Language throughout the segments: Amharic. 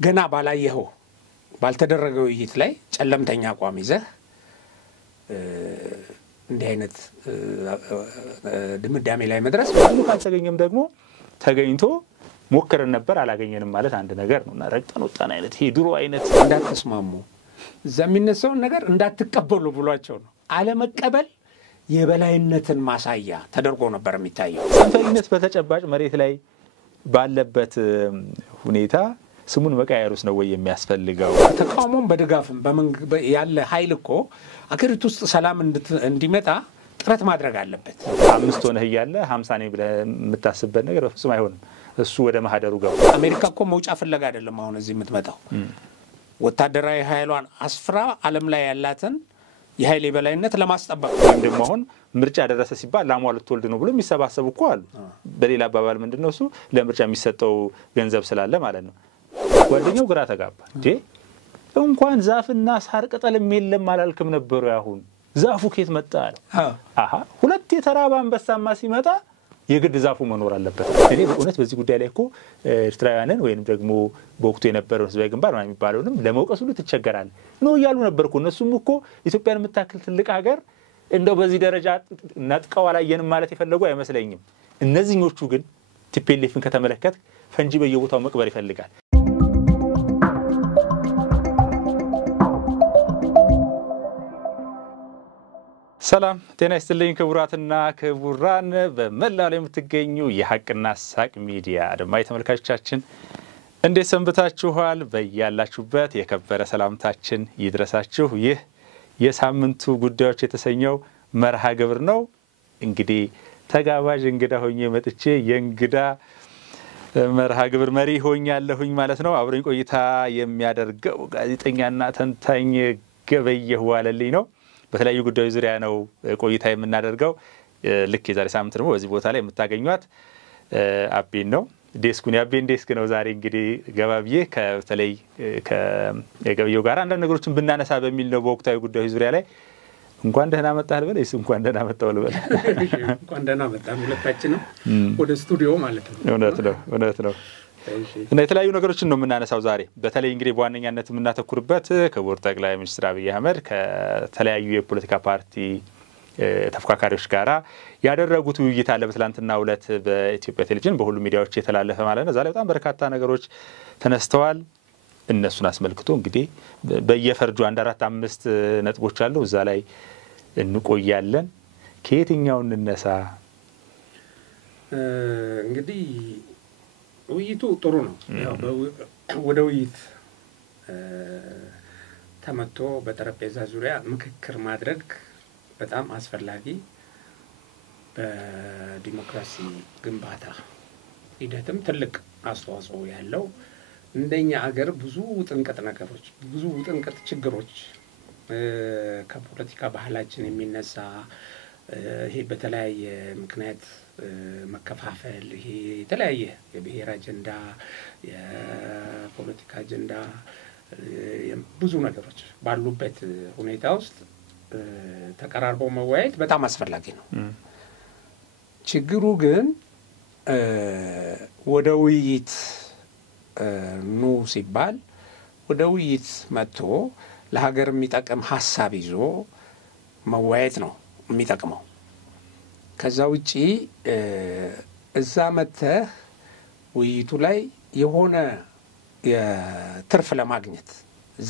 ገና ባላየኸው ባልተደረገው ውይይት ላይ ጨለምተኛ አቋም ይዘህ እንዲህ አይነት ድምዳሜ ላይ መድረስ ካልተገኘም ደግሞ ተገኝቶ ሞከረን ነበር አላገኘንም ማለት አንድ ነገር ነውና ረግጠን ወጣን አይነት ይሄ ድሮ አይነት እንዳትስማሙ ዘሚነሰው ነገር እንዳትቀበሉ ብሏቸው ነው አለመቀበል የበላይነትን ማሳያ ተደርጎ ነበር የሚታየው ጽንፈኝነት በተጨባጭ መሬት ላይ ባለበት ሁኔታ ስሙን መቀያየሩስ ነው ወይ የሚያስፈልገው ተቃውሞም በድጋፍም ያለ ኃይል እኮ አገሪቱ ውስጥ ሰላም እንዲመጣ ጥረት ማድረግ አለበት 5 ሆነህ ያለ 50 ነኝ ብለህ የምታስበው ነገር ፍጹም አይሆንም እሱ ወደ ማህደሩ ገባ አሜሪካ እኮ መውጫ ፍለጋ አይደለም አሁን እዚህ የምትመጣው ወታደራዊ ኃይሏን አስፍራ ዓለም ላይ ያላትን የኃይል የበላይነት ለማስጠበቅ እንደሞ አሁን ምርጫ ደረሰ ሲባል ላሟል ተወልድ ነው ብሎ የሚሰባሰቡ እኮ አሉ በሌላ አባባል ምንድነው እሱ ለምርጫ የሚሰጠው ገንዘብ ስላለ ማለት ነው ጓደኛው ግራ ተጋባ እንዴ እንኳን ዛፍና ሳር ቅጠልም የለም አላልክም ነበር ያሁን ዛፉ ከየት መጣ አሃ ሁለት የተራባ አንበሳማ ሲመጣ የግድ ዛፉ መኖር አለበት እኔ በእውነት በዚህ ጉዳይ ላይ እኮ ኤርትራውያንን ወይንም ደግሞ በወቅቱ የነበረው ህዝባዊ ግንባር ማለት የሚባለውንም ለመውቀስ ሁሉ ተቸገራል ነው ያሉ ነበርኩ እነሱም እኮ ኢትዮጵያን የምታክል ትልቅ ሀገር እንደው በዚህ ደረጃ ነጥቀው አላየንም ማለት ይፈልጉ አይመስለኝም እነዚህኞቹ ግን ቲፒኤልኤፍን ከተመለከተ ፈንጂ በየቦታው መቅበር ይፈልጋል ሰላም ጤና ይስጥልኝ ክቡራትና ክቡራን በመላው ላይ የምትገኙ የሐቅና ሳቅ ሚዲያ አድማጭ ተመልካቾቻችን እንዴት ሰንብታችኋል በእያላችሁበት የከበረ ሰላምታችን ይድረሳችሁ ይህ የሳምንቱ ጉዳዮች የተሰኘው መርሃ ግብር ነው እንግዲህ ተጋባዥ እንግዳ ሆኜ መጥቼ የእንግዳ መርሃ ግብር መሪ ሆኛለሁኝ ማለት ነው አብረኝ ቆይታ የሚያደርገው ጋዜጠኛና ተንታኝ ገበየሁ ዋለልኝ ነው በተለያዩ ጉዳዮች ዙሪያ ነው ቆይታ የምናደርገው ልክ የዛሬ ሳምንት ደግሞ በዚህ ቦታ ላይ የምታገኙት አቤን ነው ዴስኩን ያቤን ዴስክ ነው ዛሬ እንግዲህ ገባብዬ ከተለይ ከገበየሁ ጋር አንድ ነገሮችን ብናነሳ በሚል ነው በወቅታዊ ጉዳዮች ዙሪያ ላይ እንኳን ደህና መጣህ ልበል እሱ እንኳን ደህና መጣው ልበል እንኳን ደህና መጣህ ሁለታችንም ወደ ስቱዲዮ ማለት ነው እውነት ነው እና የተለያዩ ነገሮችን ነው የምናነሳው ዛሬ በተለይ እንግዲህ በዋነኛነት የምናተኩርበት ክቡር ጠቅላይ ሚኒስትር አብይ አህመድ ከተለያዩ የፖለቲካ ፓርቲ ተፎካካሪዎች ጋራ ያደረጉት ውይይት አለ በትላንትናው ዕለት በኢትዮጵያ ቴሌቪዥን በሁሉ ሚዲያዎች የተላለፈ ማለት ነው ዛሬ በጣም በርካታ ነገሮች ተነስተዋል እነሱን አስመልክቶ እንግዲህ በየፈርጁ 1-4-5 ነጥቦች አሉ እዛ ላይ እንቆያለን ከየትኛው እንነሳ እንግዲህ ውይይቱ ጥሩ ነው ያው ወደ ውይይት ተመቶ በጠረጴዛ ዙሪያ ምክክር ማድረግ በጣም አስፈላጊ በዲሞክራሲ ግንባታ ሂደትም ትልቅ አስተዋጽኦ ያለው እንደኛ ሀገር ብዙ ጥንቅጥ ነገሮች ብዙ ጥንቅጥ ችግሮች ከፖለቲካ ባህላችን የሚነሳ ይሄ በተለያየ ምክንያት መከፋፈል ይሄ የተለያየ የብሔር አጀንዳ የፖለቲካ አጀንዳ ብዙ ነገሮች ባሉበት ሁኔታ ውስጥ ተቀራርቦ መወያየት በጣም አስፈላጊ ነው ችግሩ ግን ወደ ውይይት ኑ ሲባል ወደ ውይይት መጥቶ ለሀገር የሚጠቅም ሐሳብ ይዞ መወያየት ነው የሚጠቅመው ከዛ ውጪ እዛ መተህ ውይይቱ ላይ የሆነ የትርፍ ለማግኘት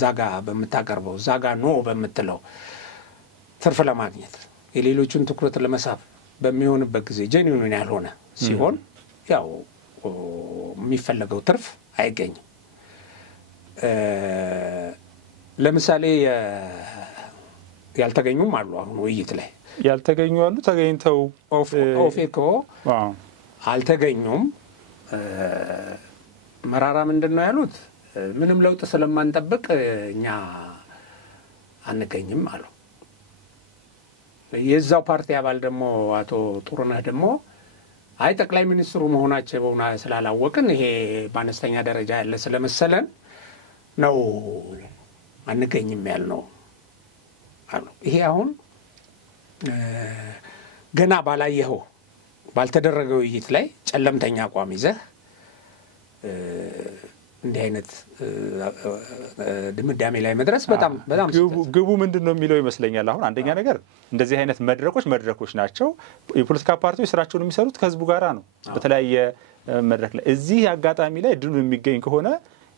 ዛጋ በመታቀርበው ዛጋ ኖ በመትለው ትርፍ ለማግኘት የሌሎችን ትኩረት ለመሳብ በሚሆንበት ጊዜ ጄኒዩን ያልሆነ ሲሆን ያው የሚፈልገው ትርፍ አይገኝም ለምሳሌ ያልተገኙም አሉ አሁን ውይይት ላይ ያልተገኙ አሉ ተገኝተው ኦፌኮ አልተገኙም መራራ ምንድነው ያሉት ምንም ለውጥ ስለማንጠብቅ እኛ አንገኝም አሉ የዛው ፓርቲ አባል ደግሞ አቶ ጡርነህ ደግሞ አይ ጠቅላይ ሚኒስትሩ መሆናቸውና ስላላወቅን ይሄ በአነስተኛ ደረጃ ያለ ስለመሰለን ነው አንገኝም ያልነው አሉ ይሄ አሁን ገና ባላየኸው ባልተደረገው ውይይት ላይ ጨለምተኛ አቋም ይዘህ እንዲህ አይነት ድምዳሜ ላይ መድረስ በጣም ግቡ ምንድነው የሚለው ይመስለኛል። አሁን አንደኛ ነገር እንደዚህ አይነት መድረኮች ናቸው። የፖለቲካ ፓርቲዎች ስራቸውን የሚሰሩት ከህዝቡ ጋራ ነው በተለያየ መድረክ ላይ። እዚህ አጋጣሚ ላይ ድሉ የሚገኝ ከሆነ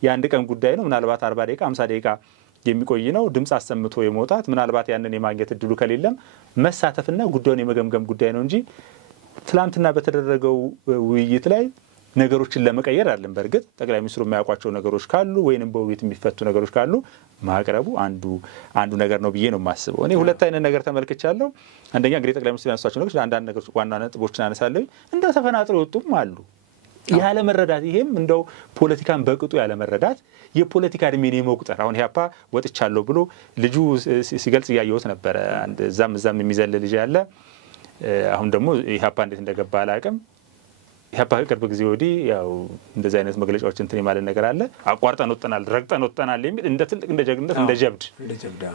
የአንድ ቀን ጉዳይ ነው። ምናልባት 40 ደቂቃ 50 ደቂቃ የሚቆይ ነው። ድምጽ አሰምቶ የመውጣት ምናልባት ያንን የማግኘት እድሉ ከሌለም መሳተፍና ጉዳዩን የመገምገም ጉዳይ ነው እንጂ ትላንትና በተደረገው ውይይት ላይ ነገሮችን ለመቀየር አይደለም። በርግጥ ጠቅላይ ሚኒስትሩ የሚያውቋቸው ነገሮች ካሉ ወይንም በውይይት የሚፈቱ ነገሮች ካሉ ማቅረቡ አንዱ ነገር ነው ብዬ ነው የማስበው። እኔ ሁለት አይነት ነገር ተመልክቻለሁ። አንደኛ እንግዲህ ጠቅላይ ሚኒስትሩ ያነሷቸው ነገሮች አንዳንድ ነገሮች ዋና ነጥቦችን አነሳለሁ። እንደው ተፈናጥረው ወጡም አሉ ያለ መረዳት። ይሄም እንደው ፖለቲካን በቅጡ ያለ መረዳት የፖለቲካ እድሜን የመቁጠር አሁን ኢህአፓ ወጥቻለሁ ብሎ ልጁ ሲገልጽ ያየሁት ነበር። አንድ እዛም የሚዘል ልጅ ያለ አሁን ደግሞ ኢህአፓ እንዴት እንደገባ አላውቅም። ኢህአፓ ቅርብ ጊዜ ወዲህ ያው እንደዚህ አይነት መግለጫዎች እንትን ማለት ነገር አለ። አቋርጠን ወጥተናል፣ ረግጠን ወጥተናል የሚል እንደ ትልቅ እንደ ጀግንነት እንደ ጀብድ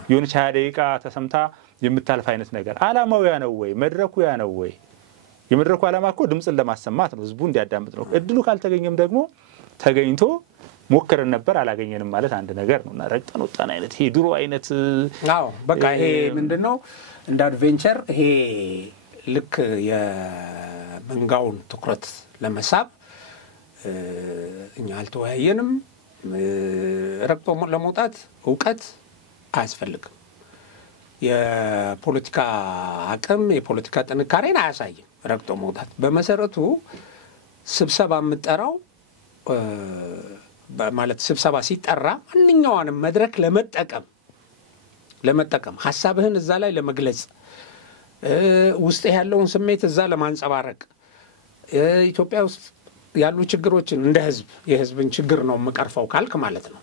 የሆነች 20 ደቂቃ ተሰምታ የምታልፍ አይነት ነገር። ዓላማው ያ ነው ወይ? መድረኩ ያ ነው ወይ? የመድረኩ ዓላማ እኮ ድምጽን ለማሰማት ነው፣ ህዝቡ እንዲያዳምጥ ነው። እድሉ ካልተገኘም ደግሞ ተገኝቶ ሞከረን ነበር አላገኘንም ማለት አንድ ነገር ነውና ረግጠን ወጣን አይነት ይሄ ድሮ አይነት በቃ ይሄ ምንድነው እንደ አድቬንቸር ይሄ ልክ የመንጋውን ትኩረት ለመሳብ እኛ አልተወያየንም። ረግጦ ለመውጣት ዕውቀት አያስፈልግም። የፖለቲካ አቅም የፖለቲካ ጥንካሬን አያሳይም ረግጦ መውጣት። በመሰረቱ ስብሰባ የምጠራው ማለት ስብሰባ ሲጠራ ማንኛውንም መድረክ ለመጠቀም ሐሳብህን እዛ ላይ ለመግለጽ ውስጥ ያለውን ስሜት እዛ ለማንጸባረቅ ኢትዮጵያ ውስጥ ያሉ ችግሮችን እንደ ህዝብ የህዝብን ችግር ነው መቀርፈው ካልክ ማለት ነው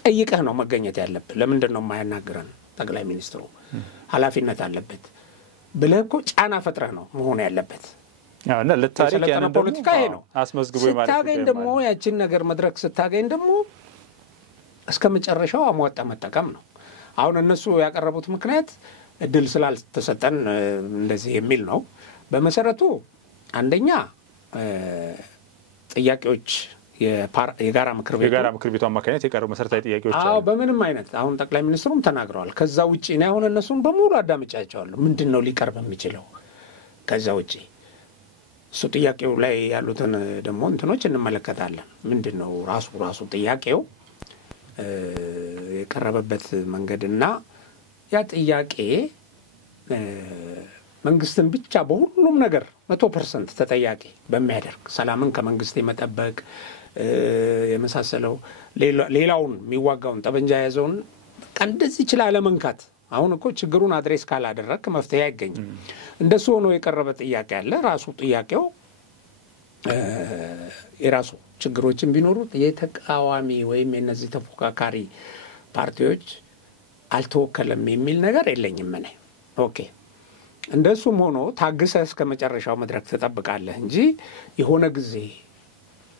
ጠይቀህ ነው መገኘት ያለበት። ለምንድን ነው የማያናግረን ጠቅላይ ሚኒስትሩ ኃላፊነት አለበት ብለህ እኮ ጫና ፈጥረህ ነው መሆን ያለበት። እና ለታሪክ ያንን ፖለቲካ ይሄ ነው አስመዝግቦ ማለት ነው። ስታገኝ ደግሞ ያቺን ነገር መድረክ ስታገኝ ደግሞ እስከመጨረሻው አሟጣ መጠቀም ነው። አሁን እነሱ ያቀረቡት ምክንያት እድል ስላልተሰጠን እንደዚህ የሚል ነው። በመሰረቱ አንደኛ ጥያቄዎች የጋራ ምክር ቤቱ አማካኝነት የቀረቡ መሰረታዊ ጥያቄዎች አዎ በምንም አይነት አሁን ጠቅላይ ሚኒስትሩም ተናግረዋል። ከዛ ውጪ ነው አሁን እነሱን በሙሉ አዳምጫቸዋለሁ። ምንድነው ሊቀርብ የሚችለው ከዛ ውጪ? እሱ ጥያቄው ላይ ያሉትን ደግሞ እንትኖች እንመለከታለን። ምንድነው ራሱ ጥያቄው የቀረበበት መንገድና ያ ጥያቄ መንግስትን ብቻ በሁሉም ነገር 100% ተጠያቂ በሚያደርግ ሰላምን ከመንግስት የመጠበቅ የመሳሰለው ሌላውን የሚዋጋውን ጠበንጃ ያዘውን እንደዚህ ይችላል ለመንካት። አሁን እኮ ችግሩን አድሬስ ካላደረክ መፍትሄ አይገኝም። እንደሱ ሆኖ የቀረበ ጥያቄ አለ። ራሱ ጥያቄው የራሱ ችግሮችን ቢኖሩት የተቃዋሚ ወይም የነዚህ ተፎካካሪ ፓርቲዎች አልተወከለም የሚል ነገር የለኝም እኔ። ኦኬ እንደሱም ሆኖ ታግሰህ እስከ መጨረሻው መድረክ ተጠብቃለህ እንጂ የሆነ ጊዜ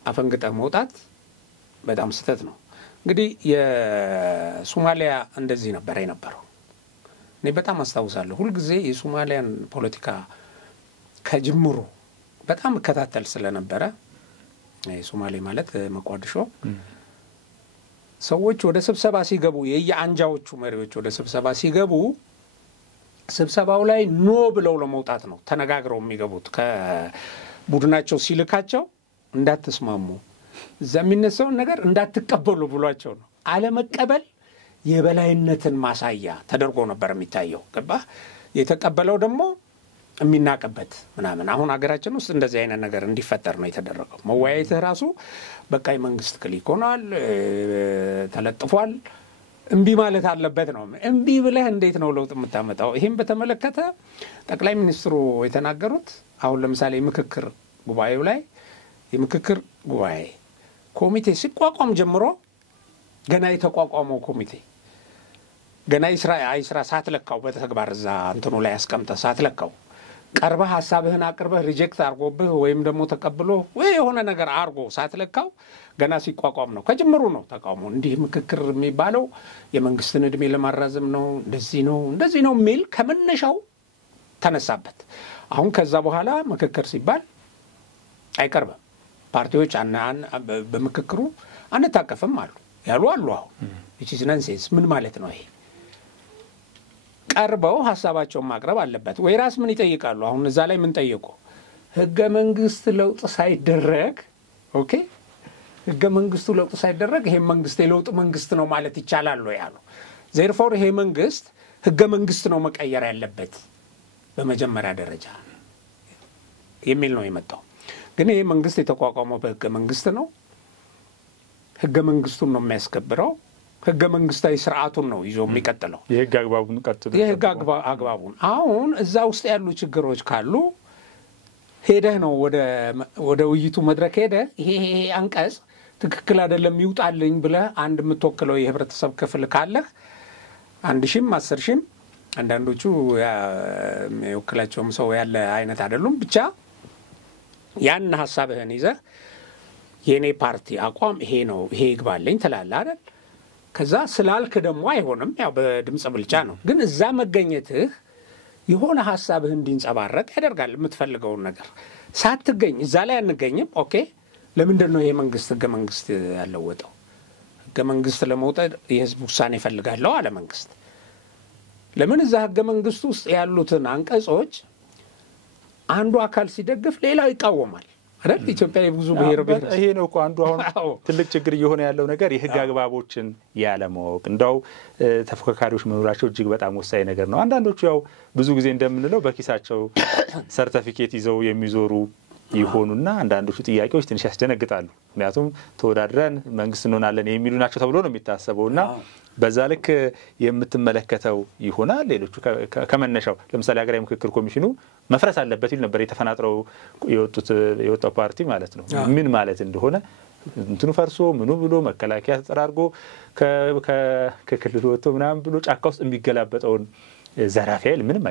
አፈንግጠህ መውጣት በጣም ስህተት ነው። እንግዲህ የሶማሊያ እንደዚህ ነበር የነበረው። እኔ በጣም አስታውሳለሁ። ሁሉ ጊዜ የሶማሊያን ፖለቲካ ከጅምሩ በጣም እከታተል ስለነበረ የሶማሌ ማለት መቋድሾ ሰዎች ወደ ስብሰባ ሲገቡ የየአንጃዎቹ መሪዎች ወደ ስብሰባ ሲገቡ ስብሰባው ላይ ኖ ብለው ለመውጣት ነው ተነጋግረው የሚገቡት። ከቡድናቸው ሲልካቸው እንዳትስማሙ ዘሚነሰው ነገር እንዳትቀበሉ ብሏቸው ነው። አለመቀበል የበላይነትን ማሳያ ተደርጎ ነበር የሚታየው። ገባህ? የተቀበለው ደግሞ የሚናቀበት ምናምን። አሁን ሀገራችን ውስጥ እንደዚህ አይነት ነገር እንዲፈጠር ነው የተደረገው። መወያየትህ ራሱ በቃ የመንግስት ክሊክ ሆኗል፣ ተለጥፏል፣ እምቢ ማለት አለበት ነው። እምቢ ብለህ እንዴት ነው ለውጥ የምታመጣው? ይሄን በተመለከተ ጠቅላይ ሚኒስትሩ የተናገሩት አሁን ለምሳሌ ምክክር ጉባኤው ላይ የምክክር ጉባኤ ኮሚቴ ሲቋቋም ጀምሮ ገና የተቋቋመው ኮሚቴ ገና ይስራ ሳትለካው በተግባር እዛ እንትኑ ላይ አስቀምጠህ ሳትለካው ቀርበህ ሐሳብህን አቅርበህ ሪጀክት አርጎብህ ወይም ደግሞ ተቀብሎ ወይ የሆነ ነገር አርጎ ሳትለካው ገና ሲቋቋም ነው ከጅምሩ ነው ተቃውሞ። እንዲህ ምክክር የሚባለው የመንግስትን እድሜ ለማራዘም ነው፣ እንደዚህ ነው የሚል ከመነሻው ተነሳበት። አሁን ከዛ በኋላ ምክክር ሲባል አይቀርብም። ፓርቲዎች በምክክሩ አንታቀፍም አሉ ያሉ አሉ። አሁን which is nonsense ምን ማለት ነው ይሄ? ቀርበው ሐሳባቸውን ማቅረብ አለበት ወይ? ራስ ምን ይጠይቃሉ? አሁን እዛ ላይ ምን ጠይቁ? ህገ መንግስት ለውጥ ሳይደረግ ኦኬ ህገ መንግስቱ ለውጥ ሳይደረግ ይሄ መንግስት የለውጥ መንግስት ነው ማለት ይቻላል ወይ ያሉ። therefore ይሄ መንግስት ህገ መንግስት ነው መቀየር ያለበት በመጀመሪያ ደረጃ የሚል ነው የመጣው። ግን ይሄ መንግስት የተቋቋመው በህገ መንግስት ነው። ህገ መንግስቱን ነው የሚያስከብረው። ህገ መንግስታዊ ስርዓቱን ነው ይዞ የሚቀጥለው። የህግ አግባቡን ቀጥሎ የህግ አግባቡን አሁን እዛ ውስጥ ያሉ ችግሮች ካሉ ሄደህ ነው ወደ ውይይቱ መድረክ ሄደህ ይሄ አንቀጽ ትክክል አይደለም ይውጣልኝ ብለህ አንድ የምትወክለው የህብረተሰብ ክፍል ካለህ 1000ም 10,000ም አንዳንዶቹ የወክላቸውም ሰው ያለ አይነት አይደሉም። ብቻ ያን ሐሳብህን ይዘህ የኔ ፓርቲ አቋም ይሄ ነው ይሄ ይግባልኝ ትላለህ አይደል? ከዛ ስላልክ ደግሞ አይሆንም፣ ያው በድምጽ ብልጫ ነው። ግን እዛ መገኘትህ የሆነ ሐሳብህ እንዲንጸባረቅ ያደርጋል። የምትፈልገውን ነገር ሳትገኝ እዛ ላይ አንገኝም። ኦኬ ለምንድን ነው ይሄ መንግስት ህገ መንግስት ያለወጠው? ህገ መንግስት ለመውጣት የህዝብ ውሳኔ ፈልጋለሁ አለ መንግስት። ለምን እዛ ህገ መንግስት ውስጥ ያሉትን አንቀጾች አንዱ አካል ሲደግፍ ሌላው ይቃወማል አይደል? ኢትዮጵያ የብዙ ብሔር ይሄ ነው እኮ አንዱ አሁን ትልቅ ችግር እየሆነ ያለው ነገር የህግ አግባቦችን ያለማወቅ። እንዳው ተፈካካሪዎች መኖራቸው እጅግ በጣም ወሳኝ ነገር ነው። አንዳንዶቹ ያው ብዙ ጊዜ እንደምንለው በኪሳቸው ሰርቲፊኬት ይዘው የሚዞሩ ይሆኑና አንዳንዶቹ ጥያቄዎች ትንሽ ያስደነግጣሉ። ምክንያቱም ተወዳድረን መንግስት እንሆናለን የሚሉ ናቸው ተብሎ ነው የሚታሰበውና በዛ ልክ የምትመለከተው ይሆናል። ሌሎቹ ከመነሻው ለምሳሌ ሀገራዊ ምክክር ኮሚሽኑ መፍረስ አለበት ይል ነበር። የተፈናጥረው የወጣው ፓርቲ ማለት ነው። ምን ማለት እንደሆነ እንትኑ ፈርሶ ምኑ ብሎ መከላከያ ተጠራርጎ ከክልሉ ወጥቶ ምናምን ብሎ ጫካ ውስጥ የሚገላበጠውን ዘራፊ አይል ምንም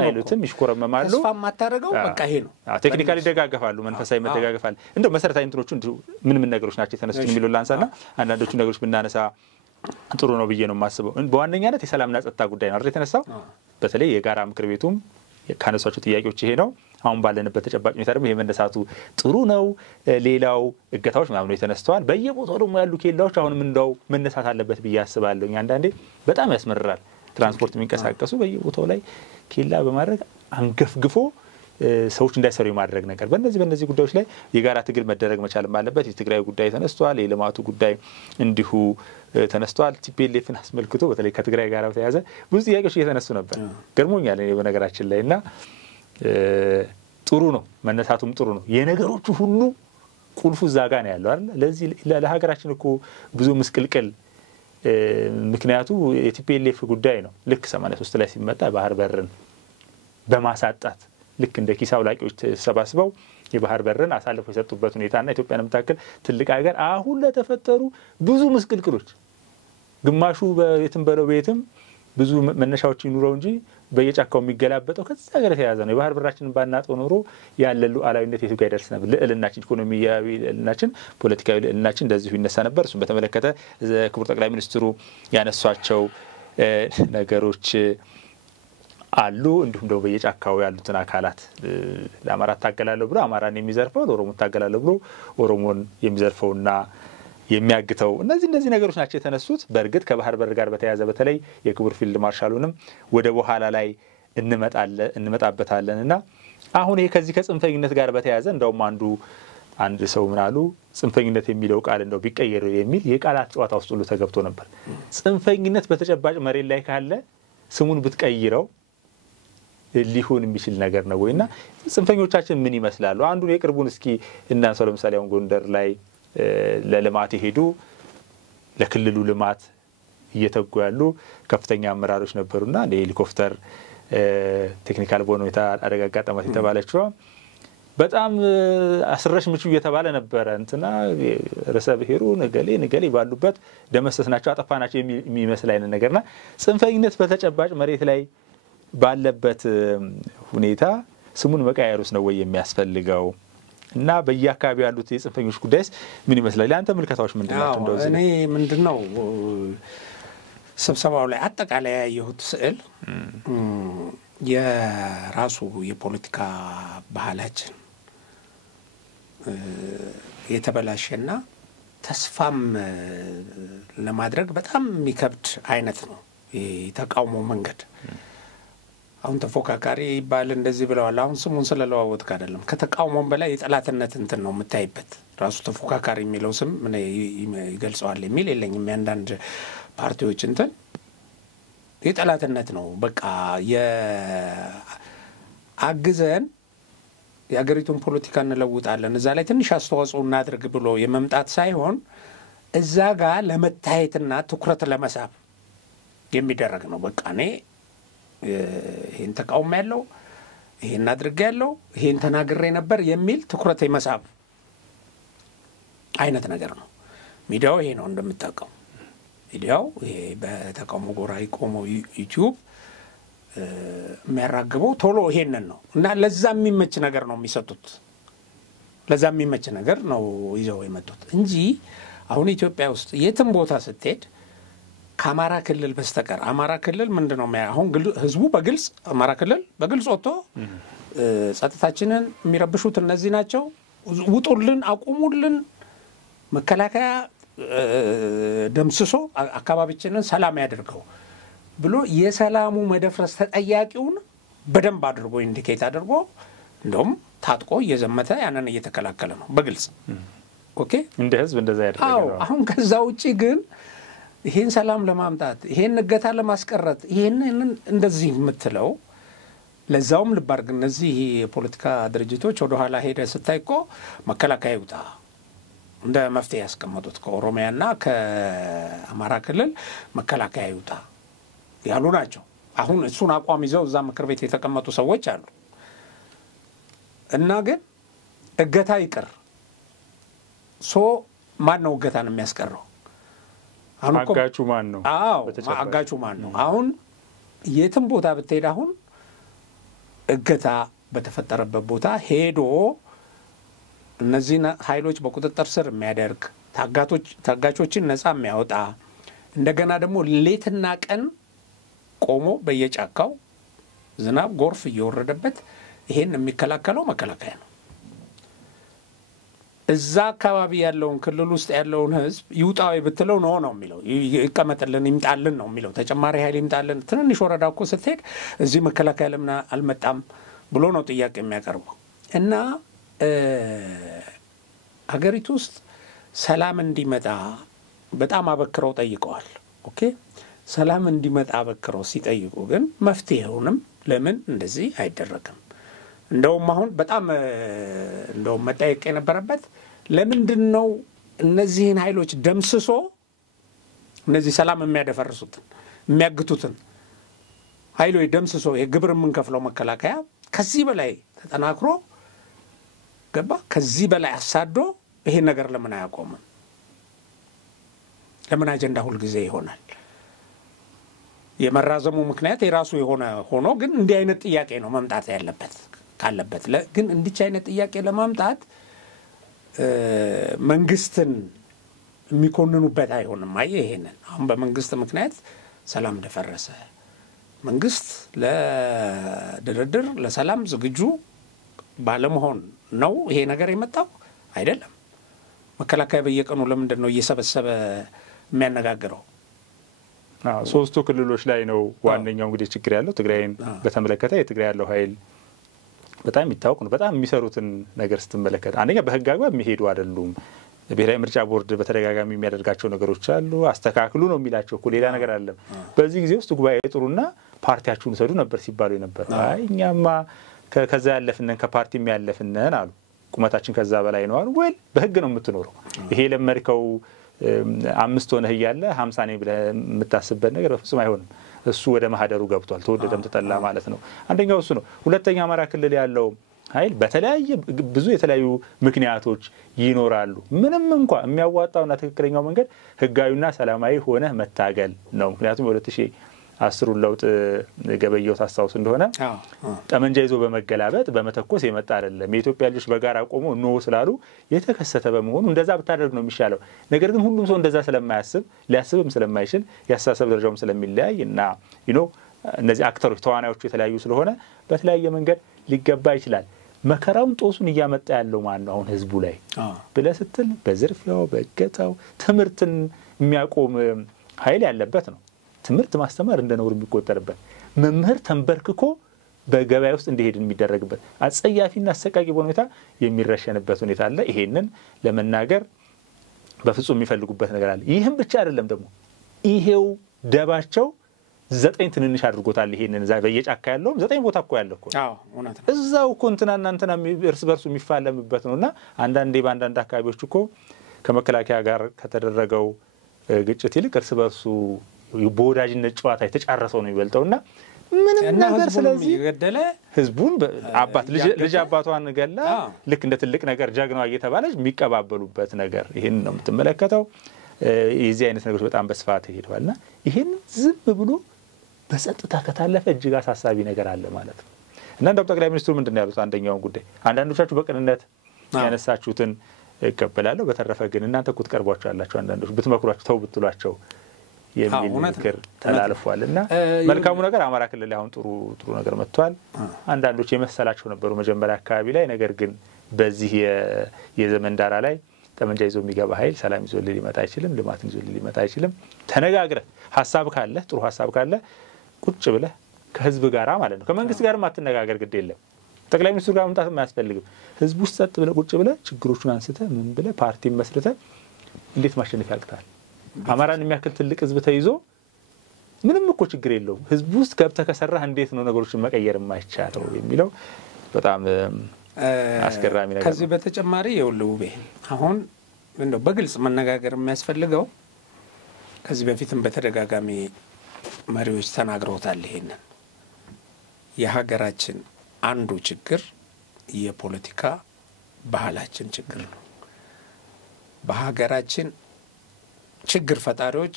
አይሉትም ይሽኮረመማሉ። ተስፋ ማታረጋው በቃ ይሄ ነው። ቴክኒካሊ ደጋገፋሉ፣ መንፈሳዊ መደጋገፋሉ። እንደው መሰረታዊ እንትኖቹ ምን ነገሮች ናቸው የተነሱት የሚለው ላንሳና አንዳንዶቹ ነገሮች ብናነሳ ጥሩ ነው ብዬ ነው የማስበው። በዋነኛነት የሰላምና ጸጥታ ጉዳይ ነው አይደል የተነሳው። በተለይ የጋራ ምክር ቤቱም ካነሷቸው ጥያቄዎች ይሄ ነው። አሁን ባለንበት ተጨባጭ ሁኔታ ደግሞ ይሄ መነሳቱ ጥሩ ነው። ሌላው እገታዎች ምናምን የተነስተዋል። በየቦታው ደግሞ ያሉ ኬላዎች አሁንም እንደው መነሳት አለበት ብዬ አስባለሁ። አንዳንዴ በጣም ያስመርራል። ትራንስፖርት የሚንቀሳቀሱ በየቦታው ላይ ኬላ በማድረግ አንገፍግፎ ሰዎች እንዳይሰሩ የማድረግ ነገር በእነዚህ ጉዳዮች ላይ የጋራ ትግል መደረግ መቻል አለበት። የትግራይ ጉዳይ ተነስቷል። የልማቱ ጉዳይ እንዲሁ ተነስቷል። ቲፒኤልኤፍን አስመልክቶ በተለይ ከትግራይ ጋር በተያያዘ ብዙ ጥያቄዎች እየተነሱ ነበር። ገርሞኛል እኔ በነገራችን ላይ እና ጥሩ ነው መነሳቱም ጥሩ ነው። የነገሮቹ ሁሉ ቁልፉ እዛ ጋር ነው ያለው አይደል? ለዚህ ለሀገራችን እኮ ብዙ ምስቅልቅል ምክንያቱ የቲፒኤልኤፍ ጉዳይ ነው። ልክ 83 ላይ ሲመጣ ባህር በርን በማሳጣት ልክ እንደ ኪስ አውላቂዎች ተሰባስበው የባህር በርን አሳልፈው የሰጡበት ሁኔታና ኢትዮጵያን የምታክል ትልቅ ሀገር አሁን ለተፈጠሩ ብዙ ምስቅልቅሎች ግማሹ በየትም በለው ቤትም ብዙ መነሻዎች ይኑረው እንጂ በየጫካው የሚገላበጠው ከዛ ጋር የተያያዘ ነው። የባህር በራችንን ባናጠው ኖሮ ያለሉ አላዊነት የቱ ጋር ይደርስ ነበር? ልዕልናችን፣ ኢኮኖሚያዊ ልዕልናችን፣ ፖለቲካዊ ልዕልናችን እንደዚሁ ይነሳ ነበር። እሱም በተመለከተ ክቡር ጠቅላይ ሚኒስትሩ ያነሷቸው ነገሮች አሉ። እንዲሁም ደግሞ በየጫካው ያሉትን አካላት ለአማራ ታገላለሁ ብሎ አማራን የሚዘርፈው ለኦሮሞ ታገላለሁ ብሎ ኦሮሞን የሚዘርፈውና የሚያግተው እነዚህ ነገሮች ናቸው የተነሱት። በእርግጥ ከባህር በር ጋር በተያያዘ በተለይ የክቡር ፊልድ ማርሻሉንም ወደ በኋላ ላይ እንመጣበታለንና አሁን ይሄ ከዚህ ከጽንፈኝነት ጋር በተያያዘ እንደውም አንድ ሰው ምናሉ ጽንፈኝነት የሚለው ቃል እንደው ቢቀየር የሚል የቃላት ጨዋታ ውስጥ ሁሉ ተገብቶ ነበር። ጽንፈኝነት በተጨባጭ መሬት ላይ ካለ ስሙን ብትቀይረው ሊሆን የሚችል ነገር ነው ወይና ጽንፈኞቻችን ምን ይመስላሉ? አንዱን የቅርቡን እስኪ እናንሳው። ለምሳሌ አሁን ጎንደር ላይ ለልማት ይሄዱ ለክልሉ ልማት እየተጉ ያሉ ከፍተኛ አመራሮች ነበሩና ለሄሊኮፕተር ቴክኒካል በሆነ ሁኔታ አደጋ አጋጠማት የተባለችው በጣም አስረሽ ምቹ እየተባለ ነበር። እንትና ርዕሰ ብሔሩ ነገሌ ባሉበት ደመሰስናቸው አጠፋናቸው የሚመስል አይነት ነገርና ጽንፈኝነት በተጨባጭ መሬት ላይ ባለበት ሁኔታ ስሙን መቀየሩስ ነው ወይ የሚያስፈልገው? እና በየአካባቢ ያሉት የጽንፈኞች ጉዳይስ ምን ይመስላል? ያንተ ምልከታዎች ምንድናቸው? እንደዚህ እኔ ምንድነው ስብሰባው ላይ አጠቃላይ ያየሁት ስዕል የራሱ የፖለቲካ ባህላችን የተበላሸና ተስፋም ለማድረግ በጣም የሚከብድ አይነት ነው የተቃውሞ መንገድ። አሁን ተፎካካሪ ይባል እንደዚህ ብለዋል። አሁን ስሙን ስለለዋወጥክ አይደለም፣ ከተቃውሞም በላይ የጠላትነት እንትን ነው የምታይበት። ራሱ ተፎካካሪ የሚለው ስም ምን ይገልጸዋል የሚል የለኝም። ያንዳንድ ፓርቲዎች እንትን የጠላትነት ነው። በቃ የአግዘን የአገሪቱን ፖለቲካ እንለውጣለን እዛ ላይ ትንሽ አስተዋጽኦ እናድርግ ብሎ የመምጣት ሳይሆን እዛ ጋር ለመታየትና ትኩረት ለመሳብ የሚደረግ ነው። በቃ እኔ ይሄን ተቃውሞ ያለው ይሄን አድርጌ ያለው ይሄን ተናግሬ ነበር የሚል ትኩረት የመሳብ አይነት ነገር ነው። ሚዲያው ይሄ ነው እንደምታውቀው። ሚዲያው ይሄ በተቃውሞ ጎራ የቆመው ዩቲዩብ የሚያራግበው ቶሎ ይሄንን ነው እና ለዛ የሚመች ነገር ነው የሚሰጡት። ለዛ የሚመች ነገር ነው ይዘው የመጡት እንጂ አሁን ኢትዮጵያ ውስጥ የትም ቦታ ስትሄድ ከአማራ ክልል በስተቀር አማራ ክልል ምንድነው አሁን ህዝቡ በግልጽ አማራ ክልል በግልጽ ወጥቶ ጸጥታችንን የሚረብሹት እነዚህ ናቸው፣ ውጡልን፣ አቁሙልን፣ መከላከያ ደምስሶ አካባቢችንን ሰላም ያድርገው ብሎ የሰላሙ መደፍረስ ተጠያቂውን በደንብ አድርጎ ኢንዲኬት አድርጎ እንደውም ታጥቆ እየዘመተ ያንን እየተከላከለ ነው በግልጽ። ኦኬ እንደ ህዝብ እንደዛ ያደርጋል። አሁን ከዛ ውጪ ግን ይሄን ሰላም ለማምጣት ይሄን ንገታ ለማስቀረት ይሄንን እንደዚህ የምትለው ለዛውም ልባርግ እነዚህ የፖለቲካ ድርጅቶች ወደ ኋላ ሄደ ስታይቆ መከላከያ ይውጣ እንደ መፍትሄ ያስቀመጡት ከኦሮሚያና ከአማራ ክልል መከላከያ ይውጣ ያሉ ናቸው። አሁን እሱን አቋም ይዘው እዛ ምክር ቤት የተቀመጡ ሰዎች አሉ እና ግን እገታ ይቅር ማን ነው እገታን የሚያስቀረው? አጋቹ ማን ነው? አዎ አጋቹ ማን ነው? አሁን የትም ቦታ ብትሄድ አሁን እገታ በተፈጠረበት ቦታ ሄዶ እነዚህን ኃይሎች በቁጥጥር ስር የሚያደርግ ታጋቾችን ነፃ የሚያወጣ እንደገና ደግሞ ሌትና ቀን ቆሞ በየጫካው ዝናብ ጎርፍ እየወረደበት ይሄን የሚከላከለው መከላከያ ነው። እዛ አካባቢ ያለውን ክልል ውስጥ ያለውን ህዝብ ይውጣው ብትለው ነው የሚለው፣ ይቀመጥልን ይምጣልን ነው የሚለው፣ ተጨማሪ ኃይል ይምጣልን። ትንንሽ ወረዳ እኮ ስትሄድ እዚህ መከላከያ ለምን አልመጣም ብሎ ነው ጥያቄ የሚያቀርበው። እና ሀገሪቱ ውስጥ ሰላም እንዲመጣ በጣም አበክረው ጠይቀዋል። ኦኬ ሰላም እንዲመጣ አበክረው ሲጠይቁ ግን መፍትሄውንም ለምን እንደዚህ አይደረግም? እንደውም አሁን በጣም እንደውም መጠየቅ የነበረበት ለምንድነው እነዚህን ኃይሎች ደምስሶ እነዚህ ሰላም የሚያደፈርሱትን የሚያግቱትን ኃይሎች ደምስሶ የግብር የምንከፍለው መከላከያ ከዚህ በላይ ተጠናክሮ ገባ ከዚህ በላይ አሳዶ ይሄን ነገር ለምን አያቆምም? ለምን አጀንዳ ሁሉ ጊዜ ይሆናል? የመራዘሙ ምክንያት የራሱ የሆነ ሆኖ ግን እንዲህ አይነት ጥያቄ ነው መምጣት ያለበት ካለበት ግን እንዲህ አይነት ጥያቄ ለማምጣት መንግስትን የሚኮንኑበት አይሆንም። ይሄንን አሁን በመንግስት ምክንያት ሰላም ደፈረሰ፣ መንግስት ለድርድር ለሰላም ዝግጁ ባለመሆን ነው ይሄ ነገር የመጣው አይደለም። መከላከያ በየቀኑ ለምንድን ነው እየሰበሰበ የሚያነጋግረው? ሶስቱ ክልሎች ላይ ነው ዋነኛው እንግዲህ ችግር ያለው። ትግራይን በተመለከተ የትግራይ ያለው ኃይል በጣም የሚታወቅ ነው። በጣም የሚሰሩትን ነገር ስትመለከት አንደኛ በህግ አግባብ የሚሄዱ አይደሉም። ብሔራዊ ምርጫ ቦርድ በተደጋጋሚ የሚያደርጋቸው ነገሮች አሉ። አስተካክሉ ነው የሚላቸው እኮ ሌላ ነገር አይደለም። በዚህ ጊዜ ውስጥ ጉባኤ ጥሩና ፓርቲያችሁን ሰዱ ነበር ሲባሉ ነበር። አይ እኛማ ከዛ ያለፍነን ከፓርቲ የሚያለፍነን አሉ። ቁመታችን ከዛ በላይ ነው አሉ። ወይ በህግ ነው የምትኖረው። ይሄ ለመርከው 5 ሆነህ ያለ 50 ነኝ ብለህ የምታስብበት ነገር በፍጹም አይሆንም። እሱ ወደ ማህደሩ ገብቷል። ተወደደም ተጠላ ማለት ነው። አንደኛው እሱ ነው። ሁለተኛ አማራ ክልል ያለው ኃይል በተለያየ ብዙ የተለያዩ ምክንያቶች ይኖራሉ። ምንም እንኳን የሚያዋጣውና ትክክለኛው መንገድ ህጋዊና ሰላማዊ ሆነ መታገል ነው። ምክንያቱም የ2010 ለውጥ ገበየው ታስታውስ እንደሆነ ጠመንጃ ይዞ በመገላበጥ በመተኮስ የመጣ አይደለም። የኢትዮጵያ ልጆች በጋራ ቆሞ ነው ስላሉ የተከሰተ በመሆኑ እንደዛ ብታደርግ ነው የሚሻለው። ነገር ግን ሁሉም ሰው እንደዛ ስለማያስብ ሊያስብም ስለማይችል ያሳሰብ ደረጃውም ስለሚለያይ እና እነዚህ አክተሮች ተዋናዮቹ የተለያዩ ስለሆነ በተለያየ መንገድ ሊገባ ይችላል። መከራውን ጦሱን እያመጣ ያለው ማን ነው አሁን ህዝቡ ላይ ብለህ ስትል በዝርፊያው በእገታው ትምህርትን የሚያቆም ኃይል ያለበት ነው ትምህርት ማስተማር እንደነውር የሚቆጠርበት መምህር ተንበርክኮ በገበያ ውስጥ እንዲሄድ የሚደረግበት አጸያፊና አሰቃቂ ሁኔታ የሚረሸንበት ሁኔታ አለ ይሄንን ለመናገር በፍጹም የሚፈልጉበት ነገር አለ ይሄን ብቻ አይደለም ደግሞ ይሄው ደባቸው 9 ትንንሽ አድርጎታል ይሄንን ዛ በየጫካ ያለው 9 ቦታ እኮ ያለው እኮ እውነት ነው እዛው ኮንትናና እንትና እርስ በርሱ የሚፋለምበት ነውና አንዳንዴ ባንዳንድ አካባቢዎች እኮ ከመከላከያ ጋር ከተደረገው ግጭት ይልቅ እርስ በርሱ በወዳጅነት ጨዋታ የተጫረሰው ነው የሚበልጠውና ምንም ነገር ስለዚህ ይገደለ ህዝቡን አባት ልጅ አባቷን ገላ ልክ እንደ ትልቅ ነገር ጃግናው እየተባለች የሚቀባበሉበት ነገር ይሄን ነው የምትመለከተው የዚህ አይነት ነገሮች በጣም በስፋት ይሄዳልና ይሄን ዝም ብሎ በጸጥታ ከታለፈ እጅግ አሳሳቢ ነገር አለ ማለት ነው እና እንደው ጠቅላይ ሚኒስትሩ ምንድነው ያሉት አንደኛውን ጉዳይ አንዳንዶቻችሁ በቅንነት ያነሳችሁትን እቀበላለሁ በተረፈ ግን እናንተ እኮ ትቀርቧቸው ያላችሁ አንዳንዶች ብትመክሯቸው ተው ብትሏቸው የሚል ነገር ተላልፏልና መልካሙ ነገር አማራ ክልል ላይ አሁን ጥሩ ነገር መጥቷል አንዳንዶች የመሰላቸው ነበሩ መጀመሪያ አካባቢ ላይ ነገር ግን በዚህ የዘመን ዳራ ላይ ጠመንጃ ይዞ የሚገባ ኃይል ሰላም ይዞ ሊመጣ አይችልም ልማትን ይዞ ሊመጣ አይችልም ተነጋግረ ሐሳብ ካለ ጥሩ ሐሳብ ካለ ቁጭ ብለ ከህዝብ ጋራ ማለት ነው ከመንግስት ጋር ማትነጋገር ግድ የለም ጠቅላይ ሚኒስትሩ ጋር መምጣት የማያስፈልግም ህዝብ ውስጥ ጸጥ ብለ ቁጭ ብለ ችግሮቹን አንስተ ምን ብለ ፓርቲ መስርተ እንዴት ማሸነፍ ያቅታል አማራን የሚያክል ትልቅ ህዝብ ተይዞ ምንም እኮ ችግር የለውም ህዝብ ውስጥ ገብተ ከሰራህ እንዴት ነው ነገሮችን መቀየር የማይቻለው የሚለው በጣም አስገራሚ ነገር ከዚህ በተጨማሪ የውልውቤ አሁን እንደው በግልጽ መነጋገር የሚያስፈልገው ከዚህ በፊትም በተደጋጋሚ መሪዎች ተናግረውታል ይሄንን የሀገራችን አንዱ ችግር የፖለቲካ ባህላችን ችግር ነው በሀገራችን ችግር ፈጣሪዎች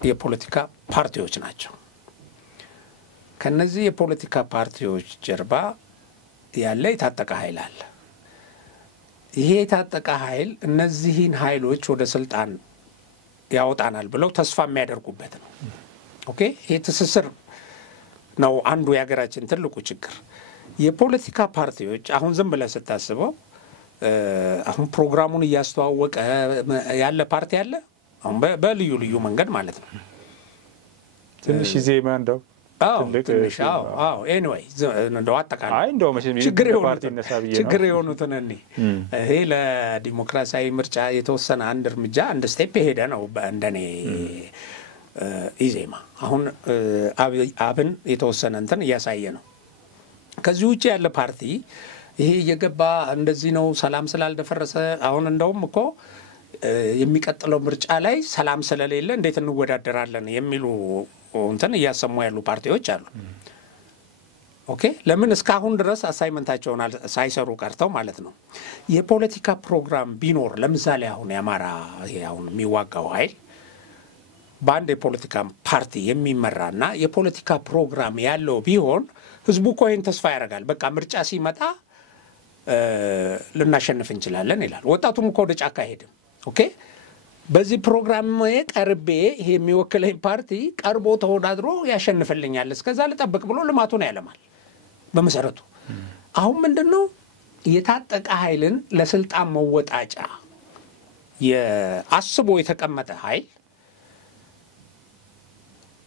የፖለቲካ ፓርቲዎች ናቸው ከነዚህ የፖለቲካ ፓርቲዎች ጀርባ ያለ የታጠቀ ኃይል አለ ይሄ የታጠቀ ኃይል እነዚህን ኃይሎች ወደ ስልጣን ያወጣናል ብለው ተስፋ የሚያደርጉበት ነው ኦኬ ይሄ ትስስር ነው አንዱ የሀገራችን ትልቁ ችግር የፖለቲካ ፓርቲዎች አሁን ዝም ብለ ስታስበው አሁን ፕሮግራሙን ያስተዋወቀ ያለ ፓርቲ አለ አሁን በልዩ ልዩ መንገድ ማለት ነው ትንሽ ዜማ እንደው ትንሽ anyway እንደው አጠቃላይ አይ እንደው መቼም ፓርቲ ነሳብዬ ነው ችግር የሆኑትን እኔ ይሄ ለዲሞክራሲያዊ ምርጫ የተወሰነ አንድ እርምጃ አንድ ስቴፕ ሄደ ነው እንደኔ ኢዜማ አሁን አብን የተወሰነ እንትን ያሳየ ነው ከዚህ ውጪ ያለ ፓርቲ ይሄ የገባ እንደዚህ ነው ሰላም ስላልደፈረሰ አሁን እንደውም እኮ የሚቀጥለው ምርጫ ላይ ሰላም ስለሌለ እንዴት እንወዳደራለን የሚሉ እንትን ያሰሙ ያሉ ፓርቲዎች አሉ ኦኬ ለምን እስካሁን ድረስ አሳይመንታቸውን ሳይሰሩ ቀርተው ማለት ነው የፖለቲካ ፕሮግራም ቢኖር ለምሳሌ አሁን ያማራ ያሁን የሚዋጋው ኃይል ባንድ የፖለቲካ ፓርቲ የሚመራና የፖለቲካ ፕሮግራም ያለው ቢሆን ህዝቡ እኮ ይሄን ተስፋ ያደርጋል በቃ ምርጫ ሲመጣ ልናሸንፍ እንችላለን ይላል ወጣቱም እኮ ወደ ጫካ ሄደ ኦኬ በዚህ ፕሮግራም ቀርቤ ይሄ የሚወክለኝ ፓርቲ ቀርቦ ተወዳድሮ ያሸንፈልኛል እስከዛ ለጠብቅ ብሎ ልማቱን ያለማል በመሰረቱ አሁን ምንድነው የታጠቀ ኃይልን ለስልጣን መወጣጫ የአስቦ የተቀመጠ ኃይል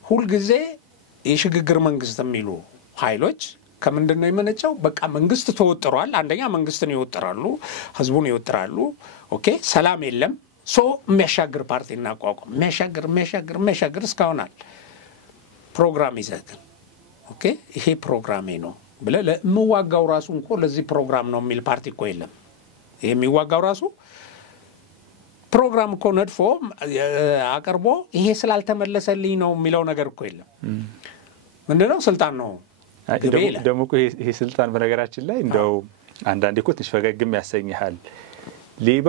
ሁሉ ጊዜ የሽግግር መንግስት የሚሉ ኃይሎች ከምንድነው የመነጨው በቃ መንግስት ተወጥሯል አንደኛ መንግስትን ይወጥራሉ ህዝቡን ይወጥራሉ ኦኬ ሰላም የለም ሶ የሚያሻግር ፓርቲ እናቋቋም የሚያሻግር እስካሁናል ፕሮግራም ይዘግን ኦኬ ይሄ ፕሮግራሜ ነው ብለ ለምዋጋው ራሱ እንኳን ለዚህ ፕሮግራም ነው የሚል ፓርቲ እኮ የለም ይሄ የሚዋጋው ራሱ ፕሮግራም እኮ ነድፎ አቀርቦ ይሄ ስላልተመለሰልኝ ነው የሚለው ነገር እኮ የለም ምንድነው ስልጣን ነው ደሞ እኮ ይሄ ስልጣን በነገራችን ላይ እንደው አንዳንዴ እኮ ትንሽ ፈገግም ያሰኛል ሌባ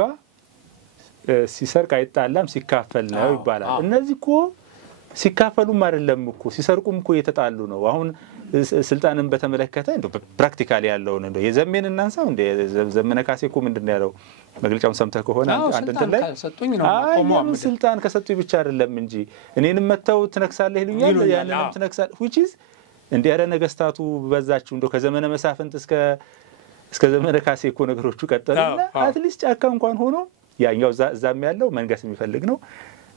ሲሰርቅ አይጣላም ሲካፈል ነው ይባላል እነዚህ እኮ ሲካፈሉም አይደለም እኮ ሲሰርቁም እኮ የተጣሉ ነው አሁን ስልጣንን በተመለከተ እንደው ፕራክቲካሊ ያለው ነው የዘመን እናንሳው እንደ ዘመነ ካሴ እኮ ምንድነው ያለው መግለጫውን ሰምተህ ከሆነ አንድ እንትን ላይ ሰጡኝ ነው ቆሞም ስልጣን ከሰጡኝ ብቻ አይደለም እንጂ እኔንም መተው ትነክሳለህ ይሉኛል ያንንም ትነክሳለህ which is እንደ ያረ ነገስታቱ በዛችሁ እንደው ከዘመነ መሳፍንት እስከ እስከ ዘመነ ካሴ እኮ ነገሮቹ ቀጠሉና አትሊስት ጫካ እንኳን ሆኖ ያኛው ዛም ያለው መንገስ የሚፈልግ ነው።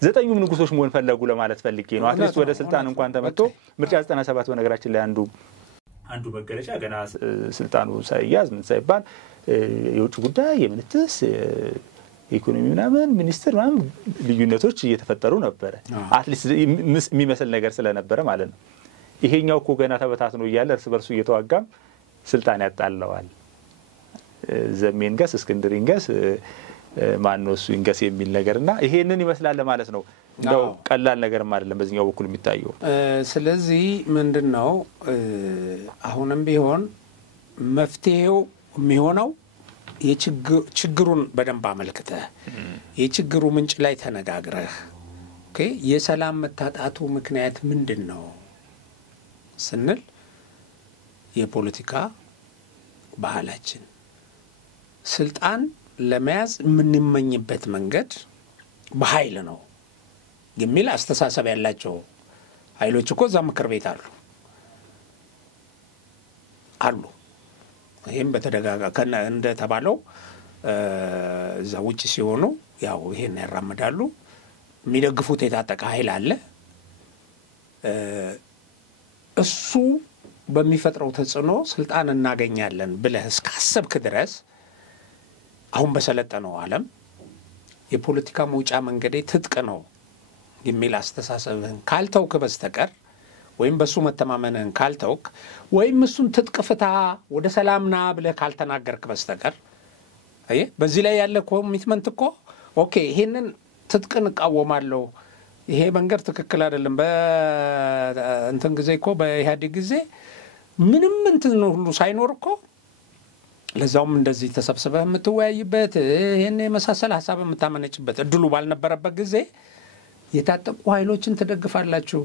ዘጠኙም ንጉሶች መሆን ፈለጉ ለማለት ፈልጌ ነው። አትሊስት ወደ ስልጣን እንኳን ተመጥቶ ምርጫ 97 በነገራችን ላይ አንዱ መገለጫ ገና ስልጣኑ ሳይያዝ ምን ሳይባል የውጭ ጉዳይ የምንትስ ኢኮኖሚ ምናምን ሚኒስትር ምናምን ልዩነቶች እየተፈጠሩ ነበር። አትሊስት የሚመስል ነገር ስለነበረ ማለት ነው። ይሄኛው እኮ ገና ተበታትኖ እያለ እርስ በርሱ እየተዋጋም ስልጣን ያጣላዋል። ዘሜንገስ እስክንድሪንገስ ማንነሱ ይንገስ የሚል ነገርና ይሄንን ይመስላል ማለት ነው። እንደው ቀላል ነገርም አይደለም በዚህኛው በኩል የሚታየው። ስለዚህ ምንድነው አሁንም ቢሆን መፍትሄው የሚሆነው የችግሩን በደንብ አመልክተህ የችግሩ ምንጭ ላይ ተነጋግረህ ኦኬ የሰላም መታጣቱ ምክንያት ምንድነው ስንል የፖለቲካ ባህላችን ስልጣን ለመያዝ የምንመኝበት መንገድ በኃይል ነው የሚል አስተሳሰብ ያላቸው ኃይሎች እኮ እዛ ምክር ቤት አሉ። ይሄም በተደጋጋሚ እንደተባለው እዛ ውጪ ሲሆኑ ያው ይሄን ያራምዳሉ። የሚደግፉት የታጠቀ ኃይል አለ። እሱ በሚፈጥረው ተጽዕኖ ስልጣን እናገኛለን ብለህ እስካሰብክ ድረስ አሁን በሰለጠነው ዓለም የፖለቲካ መውጫ መንገዴ ትጥቅ ነው የሚል አስተሳሰብህን ካልተውክ በስተቀር ወይም በሱ መተማመንህን ካልተውክ ወይም እሱን ትጥቅ ፍታ ወደ ሰላምና ብለህ ካልተናገርክ በስተቀር በዚህ ላይ ያለ ኮሚትመንት እኮ ኦኬ ይሄንን ትጥቅን እቃወማለሁ ይሄ መንገድ ትክክል አይደለም በእንትን ጊዜ እኮ በኢህአዴግ ጊዜ ምንም እንትን ሁሉ ሳይኖር እኮ ለዛውም እንደዚህ ተሰብስበህ የምትወያይበት ይሄን የመሳሰል ሐሳብ የምታመነጭበት እድሉ ባልነበረበት ጊዜ የታጠቁ ኃይሎችን ተደግፋላችሁ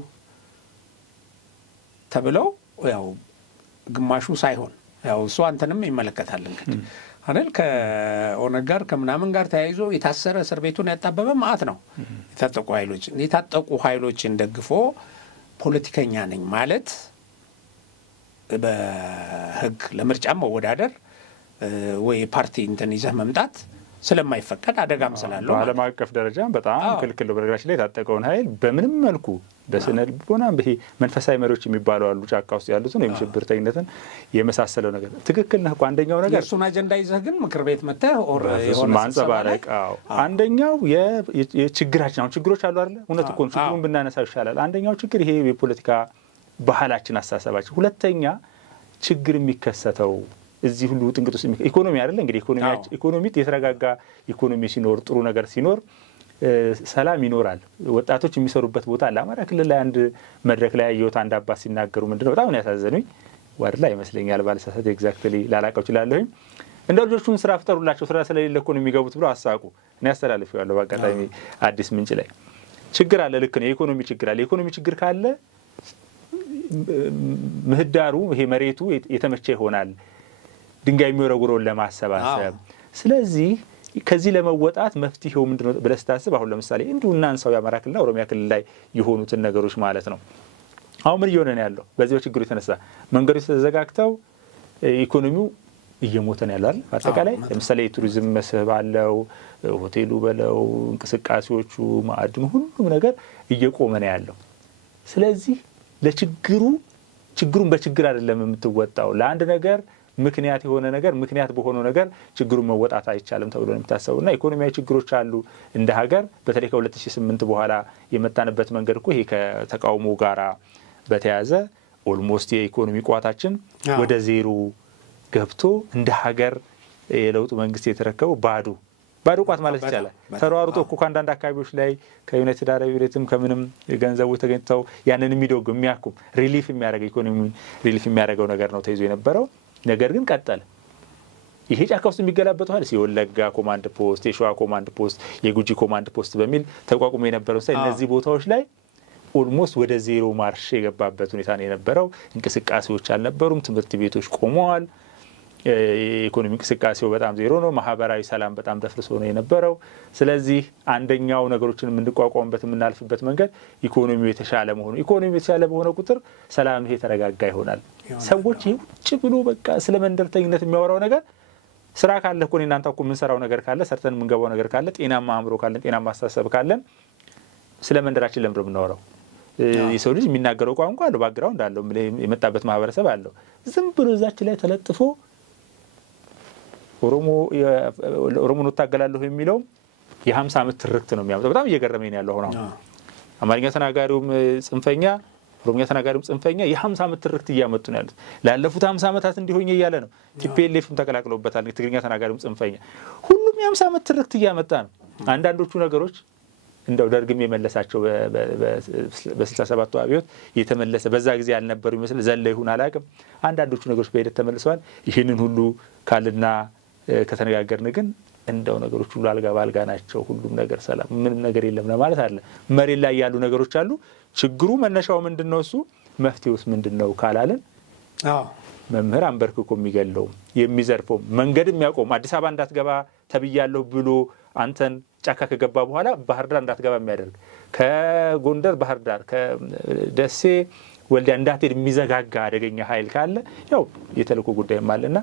ተብለው ያው ግማሹ ሳይሆን ያው እሱ አንተንም ይመለከታል እንግዲህ አይደል ከኦነግ ጋር ከምናምን ጋር ተያይዞ የታሰረ እስር ቤቱን ያጣበበ ማአት ነው። የታጠቁ ኃይሎችን ደግፎ ፖለቲከኛ ነኝ ማለት በህግ ለምርጫም መወዳደር ወይ ፓርቲ እንትን ይዘህ መምጣት ስለማይፈቀድ አደጋም ስላለው ዓለም አቀፍ ደረጃም በጣም ክልክል በረግራችን ላይ ታጠቀውን ኃይል በምንም መልኩ በስነል ቦናም በዚህ መንፈሳዊ መሪዎች የሚባሉ አሉ ጫካ ውስጥ ያሉት ነው የሽብርተኝነትን የመሳሰለው ነገር ትክክል ነው። አንደኛው ነገር እሱን አጀንዳ ይዘህ ግን ምክር ቤት መተህ የሆነ ማንጸባረቅ አንደኛው የችግራችን አሁን ችግሮች አሉ አይደል እውነት እኮ ችግሩን ብናነሳው ይሻላል። አንደኛው ችግር ይሄ የፖለቲካ ባህላችን አስተሳሰባችን፣ ሁለተኛ ችግር የሚከሰተው እዚህ ሁሉ ጥንቅጥ ውስጥ ኢኮኖሚ አይደል እንግዲህ ኢኮኖሚ የተረጋጋ ኢኮኖሚ ሲኖር ጥሩ ነገር ሲኖር ሰላም ይኖራል። ወጣቶች የሚሰሩበት ቦታ አለ። አማራ ክልል ላይ አንድ መድረክ ላይ ያየሁት አንድ አባት ሲናገሩ ምንድነው በጣም ነው ያሳዘኑኝ። ዋድላ ይመስለኛል ባለሳሳት ኤግዛክትሊ ላላቀው ይችላልኝ እንደ ልጆቹን ስራ ፍጠሩላቸው ስራ ስለሌለ እኮ ነው የሚገቡት ብለው አሳቁ። እኔ አስተላልፈዋለሁ በአጋጣሚ አዲስ ምንጭ ላይ ችግር አለ። ልክ ነው የኢኮኖሚ ችግር አለ። የኢኮኖሚ ችግር ካለ ምህዳሩ ይሄ መሬቱ የተመቸ ይሆናል ድንጋይ የሚወረውረውን ለማሰባሰብ። ስለዚህ ከዚህ ለመወጣት መፍትሄው ምንድነው ብለህ ስታስብ አሁን ለምሳሌ እንዲሁ እናንሳው የአማራ ክልልና ኦሮሚያ ክልል ላይ የሆኑትን ነገሮች ማለት ነው። አሁን ምን እየሆነ ነው ያለው? በዚህ ችግሩ የተነሳ መንገዶች ተዘጋግተው ኢኮኖሚው እየሞተ ነው ያለው አይደል? አጠቃላይ ለምሳሌ የቱሪዝም መስህብ አለው፣ ሆቴሉ በለው እንቅስቃሴዎቹ ማዕድኑ ሁሉም ነገር እየቆመ ነው ያለው። ስለዚህ ችግሩን በችግር አይደለም የምትወጣው ለአንድ ነገር ምክንያት የሆነ ነገር ምክንያት በሆነው ነገር ችግሩን መወጣት አይቻልም ተብሎ ነው የሚታሰበውና ኢኮኖሚያዊ ችግሮች አሉ እንደ ሀገር። በተለይ ከ2008 በኋላ የመጣንበት መንገድ እኮ ይሄ ከተቃውሞ ጋራ በተያያዘ ኦልሞስት የኢኮኖሚ ቋታችን ወደ ዜሮ ገብቶ እንደ ሀገር የለውጥ መንግስት የተረከበው ባዶ ቋት ማለት ይቻላል። ተሯሩጦ እኮ ከአንዳንድ አካባቢዎች ላይ ከዩናይትድ አረብ ኤሚሬትም ከምንም ገንዘቦች ተገኝተው ያንን የሚደጉም የሚያኩም ሪሊፍ የሚያደርገው ኢኮኖሚ ሪሊፍ የሚያደርገው ነገር ነው ተይዞ የነበረው። ነገር ግን ቀጠለ። ይሄ ጫካ ውስጥ የሚገላበጠው ኃይል የወለጋ ኮማንድ ፖስት፣ የሸዋ ኮማንድ ፖስት፣ የጉጂ ኮማንድ ፖስት በሚል ተቋቁሞ የነበረው ሳይ እነዚህ ቦታዎች ላይ ኦልሞስት ወደ ዜሮ ማርሽ የገባበት ሁኔታ ነው የነበረው። እንቅስቃሴዎች አልነበሩም። ትምህርት ቤቶች ቆመዋል። ኢኮኖሚ እንቅስቃሴው በጣም ዜሮ ነው ማህበራዊ ሰላም በጣም ተፍርሶ ነው የነበረው ስለዚህ አንደኛው ነገሮችን የምንቋቋምበት የምናልፍበት መንገድ ኢኮኖሚው የተሻለ መሆኑ ኢኮኖሚው የተሻለ በሆነ ቁጥር ሰላም ይሄ ተረጋጋ ይሆናል ሰዎች ይውጭ ብሎ በቃ ስለ መንደርተኝነት የሚያወራው ነገር ስራ ካለ እኮ እናንተ እኮ ምን ሰራው ነገር ካለ ሰርተን ምን ገባው ነገር ካለ ጤናማ አእምሮ ካለ ጤናማ አስተሳሰብ ካለ ስለ መንደራችን ለምሮ የምናወራው የሰው ልጅ የሚናገረው ቋንቋ አለው ባክግራውንድ አለው የመጣበት ማህበረሰብ አለው ዝም ብሎ እዛች ላይ ተለጥፎ ኦሮሞ ነው ታገላለሁ የሚለው የ50 አመት ትርክት ነው የሚያመጣው በጣም እየገረመኝ ነው ያለው አሁን አማርኛ ተናጋሪውም ጽንፈኛ ኦሮሞኛ ተናጋሪውም ጽንፈኛ የ50 አመት ትርክት እያመጡ ነው ያሉት ላለፉት 50 አመታት እንዲሆን ይያለ ነው ቲፒኤልኤፍም ተቀላቅለውበታል ትግርኛ ተናጋሪውም ጽንፈኛ ሁሉም የ50 አመት ትርክት እያመጣ ነው አንዳንዶቹ ነገሮች እንደው ደርግም የመለሳቸው በ67 አብዮት የተመለሰ በዛ ጊዜ ያልነበሩ ይመስል ዘለ ይሁን አላቅም አንዳንዶቹ ነገሮች በሂደት ተመልሰዋል ይሄንን ሁሉ ካልና ከተነጋገርን ግን እንደው ነገሮች ሁሉ አልጋ ባልጋ ናቸው ሁሉም ነገር ሰላም ምንም ነገር የለም ለማለት አለ መሬት ላይ ያሉ ነገሮች አሉ ችግሩ መነሻው ምንድነው እሱ መፍትሄውስ ምንድነው ካላለን መምህር አንበርክኮ የሚገለው የሚዘርፈው መንገድ የሚያቆም አዲስ አበባ እንዳትገባ ተብያለሁ ብሎ አንተን ጫካ ከገባ በኋላ ባህር ዳር እንዳትገባ የሚያደርግ ከጎንደር ባህር ዳር ከደሴ ወልዲያ እንዳትሄድ የሚዘጋጋ አደገኛ ኃይል ካለ ያው የተልኮ ጉዳይ ማለና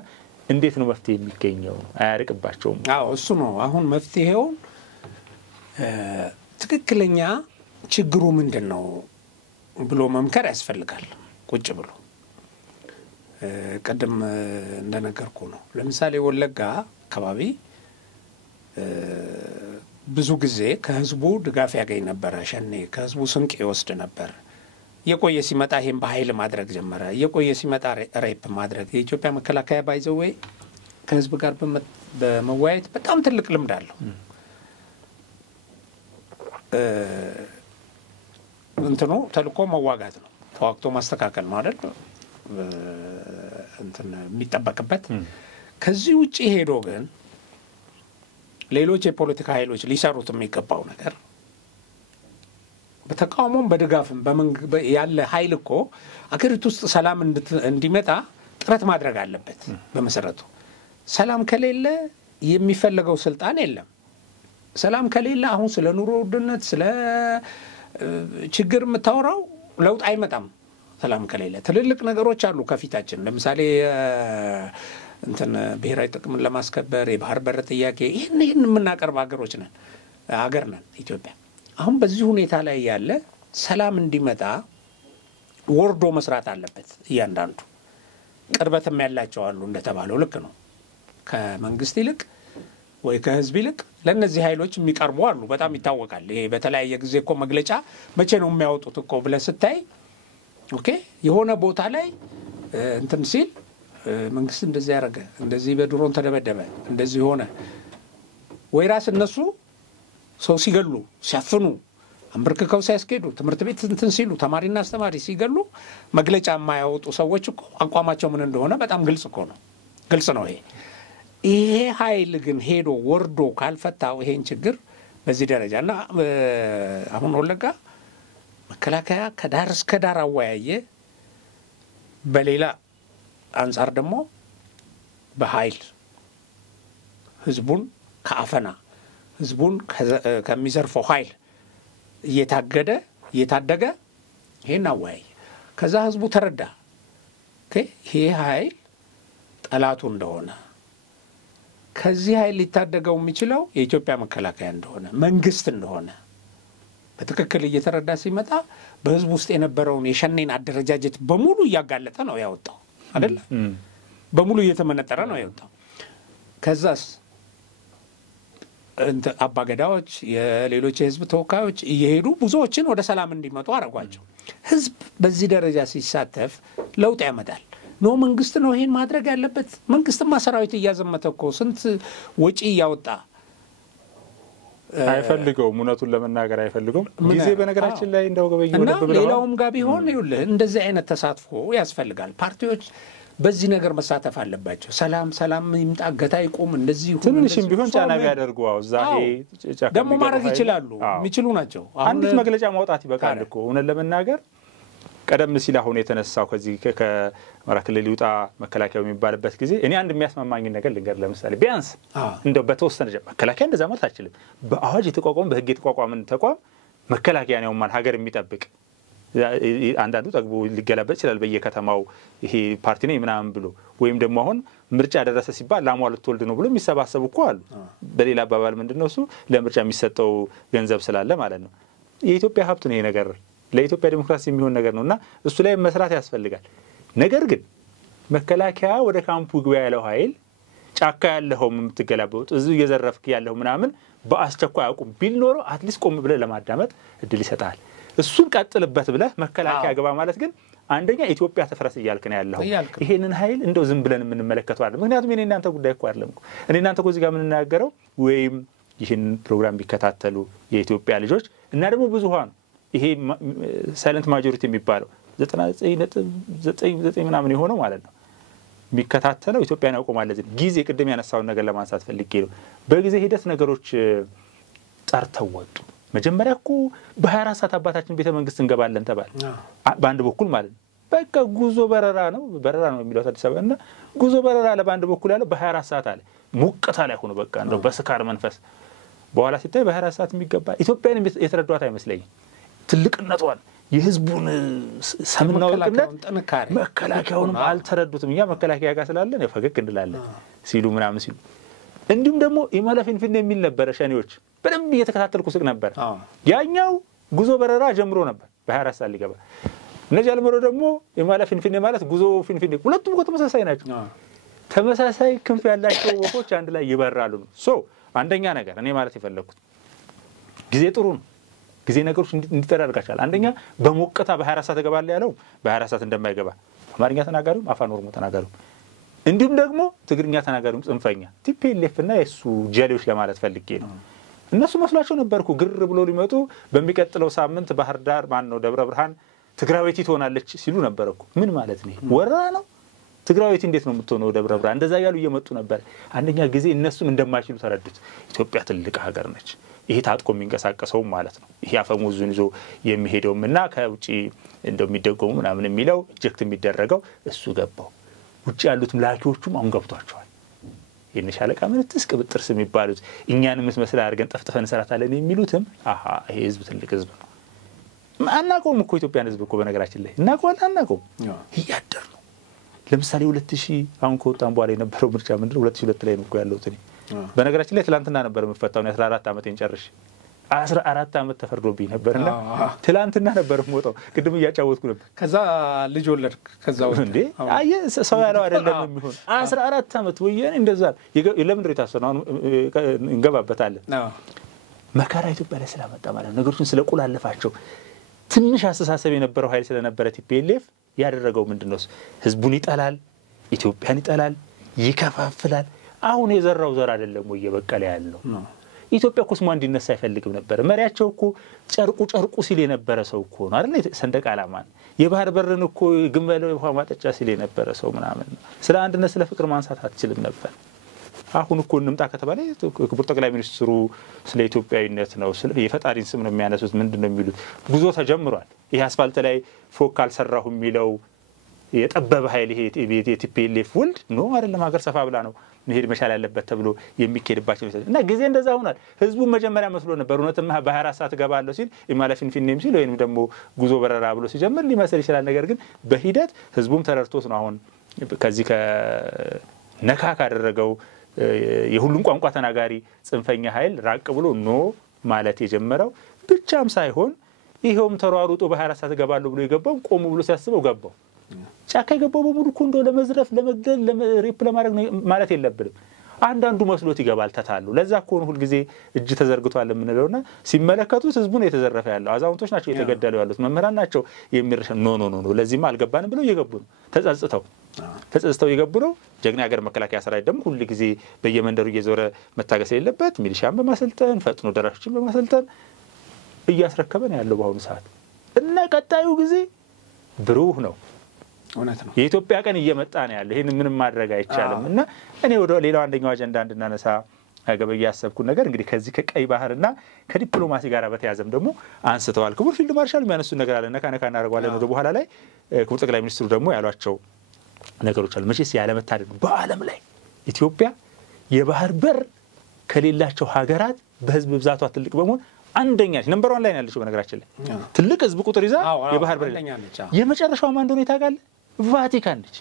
እንዴት ነው መፍትሄ የሚገኘው አያርቅባቸውም እሱ ነው አሁን መፍትሄው ትክክለኛ ችግሩ ምንድነው ብሎ መምከር ያስፈልጋል ቁጭ ብሎ ቀደም እንደነገርኩ ነው ለምሳሌ ወለጋ አካባቢ ብዙ ጊዜ ከህዝቡ ድጋፍ ያገኝ ነበር ሸኔ ከህዝቡ ስንቅ ይወስድ ነበር የቆየ ሲመጣ ይሄን በኃይል ማድረግ ጀመረ የቆየ ሲመጣ ሬፕ ማድረግ የኢትዮጵያ መከላከያ ባይዘው ከህዝብ ጋር በመወያየት በጣም ትልቅ ልምድ አለው እንትኑ ተልቆ መዋጋት ነው ተዋክቶ ማስተካከል ነው አይደል እንትን የሚጠበቅበት ከዚህ ውጪ ሄዶ ግን ሌሎች የፖለቲካ ኃይሎች ሊሰሩት የሚገባው ነገር በተቃውሞም በድጋፍም ያለ ኃይል እኮ አገሪቱ ውስጥ ሰላም እንዲመጣ ጥረት ማድረግ አለበት በመሰረቱ ሰላም ከሌለ የሚፈልገው ስልጣን የለም ሰላም ከሌለ አሁን ስለ ኑሮ ውድነት ስለ ችግር መታወራው ለውጥ አይመጣም ሰላም ከሌለ ትልልቅ ነገሮች አሉ ከፊታችን ለምሳሌ እንትን ብሔራዊ ጥቅምን ለማስከበር የባህር በር ጥያቄ ይሄን የምናቀርብ ሀገር ነን ኢትዮጵያ አሁን በዚህ ሁኔታ ላይ ያለ ሰላም እንዲመጣ ወርዶ መስራት አለበት እያንዳንዱ ቅርበትም ያላቸው አሉ እንደተባለው ልክ ነው ከመንግስት ይልቅ ወይ ከህዝብ ይልቅ ለነዚህ ኃይሎች የሚቀርቡ አሉ በጣም ይታወቃል ይሄ በተለያየ ጊዜ እኮ መግለጫ መቼ ነው የሚያወጡት እኮ ብለ ስታይ ኦኬ የሆነ ቦታ ላይ እንትን ሲል መንግስት እንደዚህ ያረገ እንደዚህ በድሮን ተደበደበ እንደዚህ ሆነ ወይ ራስ እነሱ ሰው ሲገሉ ሲያፍኑ አንበርክከው ሲያስኬዱ ትምህርት ቤት እንትን ሲሉ ተማሪና አስተማሪ ሲገሉ መግለጫ የማያወጡ ሰዎች እኮ አቋማቸው ምን እንደሆነ በጣም ግልጽ ነው ይሄ ኃይል ግን ሄዶ ወርዶ ካልፈታው ይሄን ችግር በዚህ ደረጃና አሁን ወለጋ መከላከያ ከዳር እስከ ዳር አወያየ በሌላ አንፃር ደግሞ በኃይል ህዝቡን ከአፈና ህዝቡን ከሚዘርፈው ኃይል እየታደገ ይሄን አወያየ ከዛ ህዝቡ ተረዳ ይሄ ኃይል ጠላቱ እንደሆነ ከዚህ ኃይል ሊታደገው የሚችለው የኢትዮጵያ መከላከያ እንደሆነ መንግስት እንደሆነ በትክክል እየተረዳ ሲመጣ በህዝቡ ውስጥ የነበረውን የሸኔን አደረጃጀት በሙሉ እያጋለጠ ነው ያወጣው አይደል በሙሉ እየተመነጠረ ነው ያወጣው ከዛስ አባገዳዎች የሌሎች የህዝብ ተወካዮች እየሄዱ ብዙዎችን ወደ ሰላም እንዲመጡ አረጋቸው ህዝብ በዚህ ደረጃ ሲሳተፍ ለውጥ ያመጣል ነው መንግስት ነው ይሄን ማድረግ ያለበት መንግስትማ ሰራዊት እያዘመተ እኮ ስንት ወጪ ያወጣ አይፈልገውም እውነቱን ለመናገር አይፈልገውም ጊዜ በነገራችን ላይ እንደው ገበየው ነበር ሌላውም ጋር ቢሆን ይውል እንደዚህ አይነት ተሳትፎ ያስፈልጋል ፓርቲዎች በዚህ ነገር መሳተፍ አለባቸው ሰላም ይምጣ ገታ ይቆም እንደዚህ ሁሉ ትንሽም ቢሆን ጫና ቢያደርጉው ዛሬ ደግሞ ማድረግ ይችላሉ የሚችሉ ናቸው አንዲት መግለጫ ማውጣት ይበቃል እኮ እውነት ለመናገር ቀደም ሲል አሁን የተነሳው ከዚህ ከአማራ ክልል ይውጣ መከላከያው የሚባልበት ጊዜ እኔ አንድ የሚያስማማኝ ነገር ልንገር ለምሳሌ ቢያንስ እንደው በተወሰነ መከላከያ እንደዛ ማለት አይችልም በአዋጅ የተቋቋመ በህግ የተቋቋመ ተቋም መከላከያ ነው ማለት ሀገር የሚጠብቅ አንዳንዱ ጠግቦ ሊገላበጥ ይችላል በየከተማው ይሄ ፓርቲ ነው ምናምን ብሎ ወይም ደግሞ አሁን ምርጫ ደረሰ ሲባል ላሟል ተወልድ ነው ብሎ የሚሰባሰቡ እኮ አሉ በሌላ አባባል ምንድነው እሱ ለምርጫ የሚሰጠው ገንዘብ ስላለ ማለት ነው የኢትዮጵያ ሀብት ነው ይሄ ነገር ለኢትዮጵያ ዲሞክራሲ የሚሆን ነገር ነውና እሱ ላይ መስራት ያስፈልጋል ነገር ግን መከላከያ ወደ ካምፑ ግባ ያለው ኃይል ጫካ ያለው የምትገላበጡት እዚህ እየዘረፍክ ያለው ምናምን በአስቸኳይ አቁም ቢል ኖሮ አትሊስት ቆም ብለ ለማዳመጥ እድል ይሰጣል እሱን ቀጥልበት ብለ መከላከያ ገባ ማለት ግን አንደኛ ኢትዮጵያ ተፈረስ ይያልክ ነው ያለው ይሄንን ኃይል እንደው ዝም ብለን የምንመለከተው አይደለም ምክንያቱም እኔ እናንተ ጉዳይ እኮ አይደለም እኔ እናንተ እኮ እዚህ ጋር የምንናገረው ወይም ይሄን ፕሮግራም ቢከታተሉ የኢትዮጵያ ልጆች እና ደግሞ ብዙሃን ይሄ ሳይለንት ማጆሪቲ የሚባለው 99.99 ምናምን የሆነው ማለት ነው የሚከታተለው ኢትዮጵያን ያቆማል ለዚህ ጊዜ ቅድም ያነሳውን ነገር ለማንሳት ፈልጌ ነው በጊዜ ሂደት ነገሮች ጠርተው ወጡ መጀመሪያ እኮ በ24 ሰዓት አባታችን ቤተ መንግስት እንገባለን ተባለ በአንድ በኩል ማለት ነው በቃ ጉዞ በረራ ነው የሚለው አዲስ አበባና ጉዞ በረራ ለባንድ በኩል ያለው በ24 ሰዓት አለ ሙቀታ ላይ ሆኖ በቃ እንደው በስካር መንፈስ በኋላ ሲታይ በ24 ሰዓት የሚገባ ኢትዮጵያን የተረዷት አይመስለኝም ትልቅነቷን የህዝቡን ሰምናው ቅነት መከላከያውን አልተረዱትም ያ መከላከያ ጋር ስላለን ፈገግ እንላለን ሲሉ ምናምን ሲሉ እንዲሁም ደግሞ ኢማላፊንፊን የሚል ነበር ሸኔዎች በደንብ እየተከታተልኩ ስቅ ነበር ያኛው ጉዞ በረራ ጀምሮ ነበር በ24 ሰዓት ሊገባ እነዚህ አልመሮ ደግሞ ኢማላፊንፊን ማለት ጉዞ ፊንፊን ሁለቱም ተመሳሳይ ናቸው ተመሳሳይ ክንፍ ያላቸው ወፎች አንድ ላይ ይበራሉ ሶ አንደኛ ነገር እኔ ማለት የፈለኩት ጊዜ ጥሩ ነው ጊዜ ነገሮች እንዲተዳርጋቻል አንደኛ በሞቀታ በ24 ሰዓት ተገባለ ያለው በ24 ሰዓት እንደማይገባ አማርኛ ተናጋሪው አፋን ኦሮሞ ተናጋሪው እንዲሁም ደግሞ ትግርኛ ተናጋሪው ጽንፈኛ ቲፒኤልኤፍ እና የሱ ጀሌዎች ለማለት ፈልጌ ነው እነሱ መስላቸው ነበርኩ ግር ብሎ ሊመጡ በሚቀጥለው ሳምንት ባህር ዳር ማን ነው ደብረ ብርሃን ትግራዊት ትሆናለች ሲሉ ነበርኩ ምን ማለት ነው ወራ ነው ትግራዊት እንዴት ነው የምትሆነው ደብረ ብርሃን እንደዛ ያሉ እየመጡ ነበር አንደኛ ጊዜ እነሱም እንደማይችሉ ተረዱት ኢትዮጵያ ትልቅ ሀገር ነች ይሄ ታጥቆ የሚንቀሳቀሰው ማለት ነው ይሄ አፈሙዙን ይዞ የሚሄደውና ከውጪ እንደሚደጎሙ ምናምን የሚለው ጀክት የሚደረገው እሱ ገባው ውጪ ያሉትም ላኪዎቹም አሁን ገብቷቸዋል የነሻለቃ ምንትስ ቅብጥርስ የሚባሉት እኛንም መስመሰል አድርገን ጠፍጥፈን ሰራታለን የሚሉትም አሃ ይሄ ህዝብ ትልቅ ህዝብ ነው አናቆም እኮ ኢትዮጵያን ህዝብ እኮ በነገራችን ላይ እናቆም ይያደር ነው ለምሳሌ 2000 አሁን ከወጣን በኋላ የነበረው ምርጫ ምንድነው 2002 ላይ ነው እኮ ያለው ትኒ በነገራችን ላይ ትላንትና ነበር መፈታው 14 አመት እንጨርሽ 14 አመት ተፈርዶብኝ ነበርና ትላንትና ነበር ሞጣው ቅድም ያጫወትኩ ነበር ከዛ ልጅ ወለድ ከዛው እንዴ አየ ሰው ያለው አይደለም የሚሆን 14 አመት ወየን እንደዛ ለምን ድረታ ሰው እንገባበታለን መከራ ኢትዮጵያ ላይ ስለመጣ ማለት ነገሮችን ስለቆላለፋቸው ትንሽ አስተሳሰብ የነበረው ኃይል ስለነበረ ቲፒኤልኤፍ ያደረገው ምንድነው ህዝቡን ይጣላል ኢትዮጵያን ይጣላል ይከፋፍላል አሁን የዘራው ዘር አይደለም ወይ የበቀለ ያለው ኢትዮጵያ እኮ ስሟ እንዲነሳ አይፈልግም ነበር መሪያቸው እኮ ጨርቁ ሲል የነበረ ሰው እኮ ነው አይደል ሰንደቅ ዓላማን የባህር በርን እኮ ግመለ ውሃ ማጠጫ ሲል የነበረ ሰው ምናምን ስለ አንድነት ስለ ፍቅር ማንሳት አትችልም ነበር አሁን እኮ እንምጣ ከተባለ ክቡር ጠቅላይ ሚኒስትሩ ስለ ኢትዮጵያዊነት ነው ስለ የፈጣሪን ስም ነው የሚያነሱት ምንድነው የሚሉት ጉዞ ተጀምሯል ይሄ አስፋልት ላይ ፎቅ አልሰራሁ የሚለው የጠበበ ኃይል ይሄ የቲፒኤልኤፍ ወልድ ነው አይደለም ሀገር ሰፋ ብላ ነው መሄድ መቻል ያለበት ተብሎ የሚኬድባቸው እና ጊዜ እንደዛ ሆኗል ህዝቡ መጀመሪያ መስሎ ነበር እውነትም በ24 ሰዓት ገባለው ሲል ኢማላፊንፊንም ሲል ወይንም ደግሞ ጉዞ በረራ ብሎ ሲጀምር ሊመስል ይችላል ነገር ግን በሂደት ህዝቡም ተረድቶት ነው አሁን ከዚህ ከነካ ካደረገው የሁሉም ቋንቋ ተናጋሪ ጽንፈኛ ኃይል ራቅ ብሎ ኖ ማለት የጀመረው ብቻም ሳይሆን ይሄውም ተሯሩጦ በ24 ሰዓት ገባለው ብሎ ይገባው ቆሙ ብሎ ሲያስበው ገባው ጫካ ይገባው በሙሉ ኮንዶ ለመዝረፍ ለመግደል ለሪፕ ለማድረግ ማለት የለብንም አንዳንዱ መስሎት ይገባል ተታሉ ለዛ ኮን ሁሉ ጊዜ እጅ ተዘርግቷል የምንለውና ሲመለከቱት ህዝቡን የተዘረፈ ያለው አዛውንቶች ናቸው የተገደሉ ያሉት መምህራን ናቸው የሚርሽ ኖ ለዚህማ አልገባንም ብለው ይገቡ ነው ተጸጽተው ይገቡ ነው ጀግና ሀገር መከላከያ ሰራዊት ደግሞ ሁሉ ጊዜ በየመንደሩ እየዞረ መታገስ የሌለበት ሚሊሻን በማሰልጠን ፈጥኖ ደራሾችን በማሰልጠን እያስረከበን ያለው በአሁኑ ሰዓት እና ቀጣዩ ጊዜ ብሩህ ነው እውነት ነው የኢትዮጵያ ቀን እየመጣ ነው ያለው ይሄን ምንም ማድረግ አይቻልም እና እኔ ወደ ሌላው አንደኛው አጀንዳ እንድናነሳ አገበያ ያሰብኩት ነገር እንግዲህ ከዚህ ከቀይ ባህርና ከዲፕሎማሲ ጋር በተያዘም ደግሞ አንስተዋል። ክቡር ፊልድ ማርሻል የሚያነሱት ነገር አለ ነካ እናደርገዋለን ወደ በኋላ ላይ። ክቡር ጠቅላይ ሚኒስትሩ ደግሞ ያሏቸው ነገሮች አሉ። መቼስ ያለመታደል በዓለም ላይ ኢትዮጵያ የባህር በር ከሌላቸው ሀገራት በህዝብ ብዛቷ ትልቅ በመሆን አንደኛ ነች። ነምበር 1 ላይ ያለችው በነገራችን ላይ ትልቅ ህዝብ ቁጥር ይዛ የባህር በር የመጨረሻው ማን እንደሆነ ታውቃለህ? ቫቲካን ነች።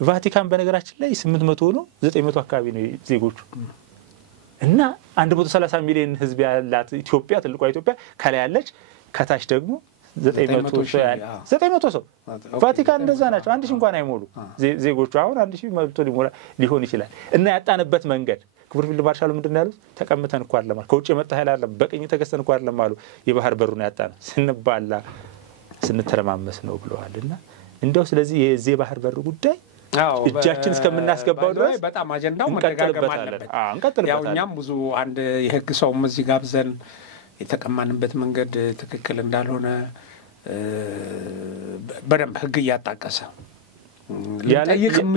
ቫቲካን በነገራችን ላይ 800 ነው 900 አካባቢ ነው ዜጎቹ እና 130 ሚሊዮን ህዝብ ያላት ኢትዮጵያ ትልቋ ኢትዮጵያ ከላይ ያለች ከታች ደግሞ 900 ሰው ቫቲካን እንደዛ ናቸው። 1000 እንኳን አይሞሉ ዜጎቹ አሁን 1000 መብቶ ሊሆን ይችላል። እና ያጣንበት መንገድ ክቡር ፊልድ ማርሻል ምንድነው ያሉት? ተቀምጠን እንኳን ለማለት ከውጭ የመጣ ኃይል አይደለም በቀኝ ተገዝተን እንኳን ለማሉ የባህር በሩን ያጣነው ስንባላ ስንተረማመስ ነው ብለዋልና እንደው ስለዚህ የዚህ ባህር በር ጉዳይ እጃችን እስከምናስገባው ድረስ በጣም አጀንዳው መደጋገም አለበት። ያው እኛም ብዙ አንድ የህግ ሰውም እዚህ ጋብዘን የተቀማንበት መንገድ ትክክል እንዳልሆነ በደንብ ህግ እያጣቀሰ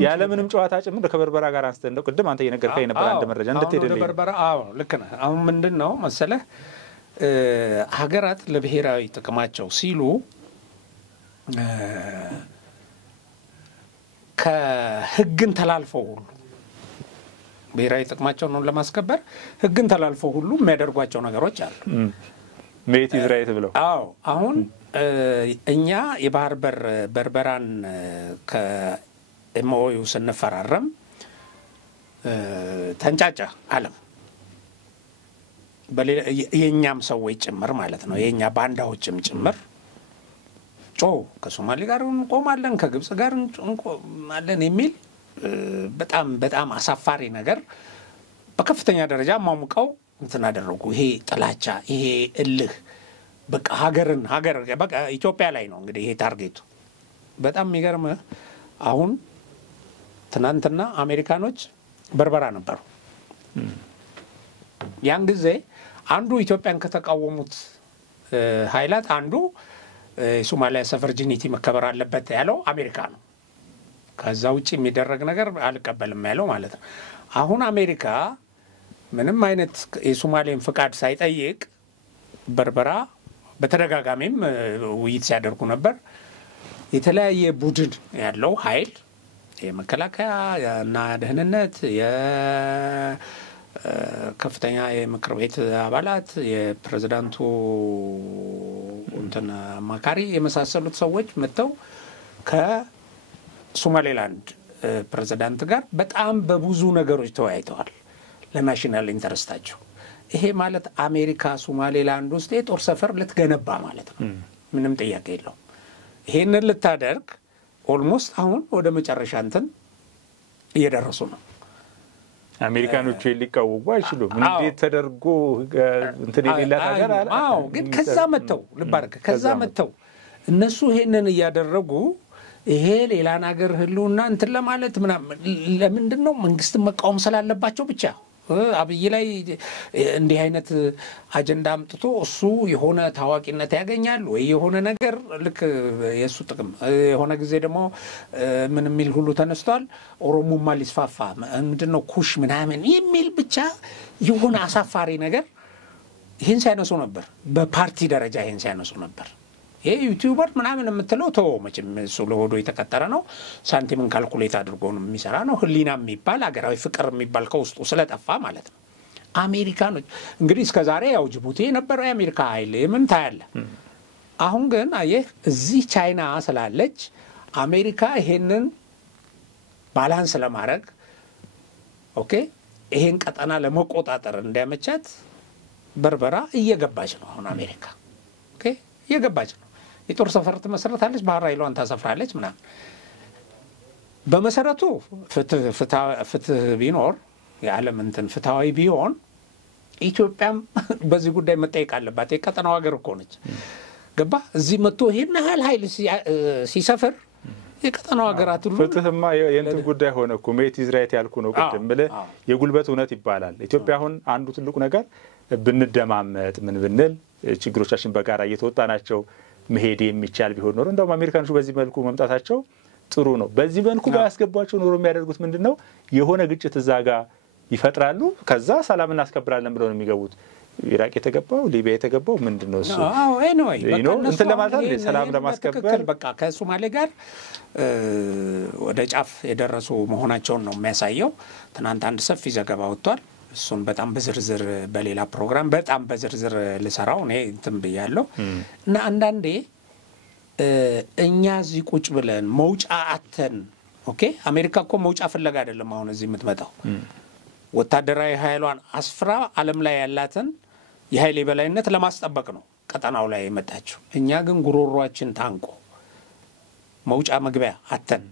ያለ ምንም ጨዋታ ጭምር ከበርበራ ጋር አንስተን እንደው ቅድም አንተ የነገርከኝ ነበር አንድ መረጃ እንደተደለ በርበራ ልክ ነህ። አሁን ምንድነው መሰለህ ሀገራት ለብሔራዊ ጥቅማቸው ሲሉ ከህግን ተላልፈው ሁሉ ብሔራዊ ጥቅማቸውን ነው ለማስከበር ህግን ተላልፈው ሁሉ የሚያደርጓቸው ነገሮች አሉ። ሜት ኢዝራኤል ብለው አሁን እኛ የባህር በር በርበራን ከኤምኦዩ ስንፈራረም ተንጫጫ ዓለም የኛም ሰዎች ጭምር ማለት ነው የኛ ባንዳዎችም ጭምር ከሶማሌ ጋር እንቆማለን ከግብጽ ጋር እንቆማለን የሚል በጣም በጣም አሳፋሪ ነገር በከፍተኛ ደረጃ ማሙቀው እንትን አደረጉ። ይሄ ጥላቻ ይሄ እልህ በቃ ሀገር በቃ ኢትዮጵያ ላይ ነው እንግዲህ ይሄ ታርጌቱ። በጣም የሚገርም አሁን ትናንትና አሜሪካኖች በርበራ ነበሩ። ያን ጊዜ አንዱ ኢትዮጵያን ከተቃወሙት ኃይላት አንዱ ሶማሊያ ሰቨርጂኒቲ መከበር አለበት ያለው አሜሪካ ነው። ከዛ ውጪ የሚደረግ ነገር አልቀበልም ያለው ማለት ነው። አሁን አሜሪካ ምንም አይነት የሶማሌን ፍቃድ ሳይጠይቅ በርበራ በተደጋጋሚም ውይይት ሲያደርጉ ነበር። የተለያየ ቡድን ያለው ኃይል የመከላከያ እና ደህንነት ከፍተኛ የምክር ቤት አባላት የፕሬዝዳንቱ እንትን አማካሪ የመሳሰሉት ሰዎች መጥተው ከሶማሌላንድ ፕሬዝዳንት ጋር በጣም በብዙ ነገሮች ተወያይተዋል ለናሽናል ኢንተረስታቸው። ይሄ ማለት አሜሪካ ሶማሌላንድ ውስጥ የጦር ሰፈር ልትገነባ ማለት ነው። ምንም ጥያቄ የለውም። ይሄንን ልታደርግ ኦልሞስት አሁን ወደ መጨረሻ እንትን እየደረሱ ነው። አሜሪካኖቹ ሊቃወሙ አይችሉም። እንዴት ተደርጎ እንትን የሌላት ሀገር አለ። ግን ከዛ መተው ልባርክ ከዛ መተው እነሱ ይሄንን እያደረጉ ይሄ ሌላን ሀገር ህልውና እንትን ለማለት ምናምን ለምንድነው መንግስትን መቃወም ስላለባቸው ብቻ አብይ ላይ እንዲህ አይነት አጀንዳ አምጥቶ እሱ የሆነ ታዋቂነት ያገኛል ወይ የሆነ ነገር ልክ የሱ ጥቅም የሆነ ጊዜ ደግሞ ምን የሚል ሁሉ ተነስቷል። ኦሮሞማ ሊስፋፋ ምንድነው ኩሽ ምናምን የሚል ብቻ የሆነ አሳፋሪ ነገር ይሄን ሲያነሱ ነበር። በፓርቲ ደረጃ ይሄን ሲያነሱ ነበር። ይሄ ዩቲዩበር ምናምን የምትለው ተው መቼም እሱ ለሆዶ የተከተረ ነው። ሳንቲምን ካልኩሌት አድርጎ ነው የሚሰራ ነው። ህሊና የሚባል ሀገራዊ ፍቅር የሚባል ከውስጡ ስለጠፋ ማለት ነው። አሜሪካኖች እንግዲህ እስከ ዛሬ ያው ጅቡቲ የነበረው የአሜሪካ ኃይል ምን ታያለ። አሁን ግን አየህ እዚህ ቻይና ስላለች አሜሪካ ይሄንን ባላንስ ለማድረግ ኦኬ ይሄን ቀጠና ለመቆጣጠር እንዲያመቻት በርበራ እየገባች ነው። አሁን አሜሪካ ኦኬ እየገባች ነው። የጦር ሰፈር ትመሰረታለች፣ ባህር ኃይሏን ታሰፍራለች ምናምን። በመሰረቱ ፍትህ ቢኖር የዓለም እንትን ፍትሃዊ ቢሆን ኢትዮጵያም በዚህ ጉዳይ መጠየቅ አለባት። የቀጠናው ሀገር እኮ ነች። ገባ እዚህ መጥቶ ይሄን ኃይል ሲሰፍር የቀጠናው ሀገራት ሁሉ ፍትህማ የእንትን ጉዳይ ሆነ እኮ ሜት ኢዝራኤል ያልኩ ነው ቅድም ብለ የጉልበት እውነት ይባላል። ኢትዮጵያ አሁን አንዱ ትልቁ ነገር ብንደማመጥ ምን ብንል ችግሮቻችን በጋራ እየተወጣናቸው መሄድ የሚቻል ቢሆን ኖሮ እንደውም አሜሪካኖቹ በዚህ መልኩ መምጣታቸው ጥሩ ነው። በዚህ መልኩ ባያስገባቸው ኖሮ የሚያደርጉት ምንድነው የሆነ ግጭት እዛ ጋር ይፈጥራሉ። ከዛ ሰላም እናስከብራለን ብለው ነው የሚገቡት። ኢራቅ የተገባው ሊቢያ የተገባው ምንድነው እሱ? አዎ ኤኒዌይ በቃ እንትን ለማለት ሰላም ለማስከበር በቃ ከሶማሌ ጋር ወደ ጫፍ የደረሱ መሆናቸውን ነው የሚያሳየው። ትናንት አንድ ሰፊ ዘገባ ወጥቷል። እሱን በጣም በዝርዝር በሌላ ፕሮግራም በጣም በዝርዝር ልሰራው እኔ እንትን ብያለሁ። እና አንዳንዴ እኛ እዚህ ቁጭ ብለን መውጫ አተን ኦኬ አሜሪካ እኮ መውጫ ፍለጋ አይደለም አሁን እዚህ የምትመጣው ወታደራዊ ኃይሏን አስፍራ ዓለም ላይ ያላትን የኃይል የበላይነት ለማስጠበቅ ነው ቀጠናው ላይ የመጣችው። እኛ ግን ጉሮሮአችን ታንቆ መውጫ መግቢያ አተን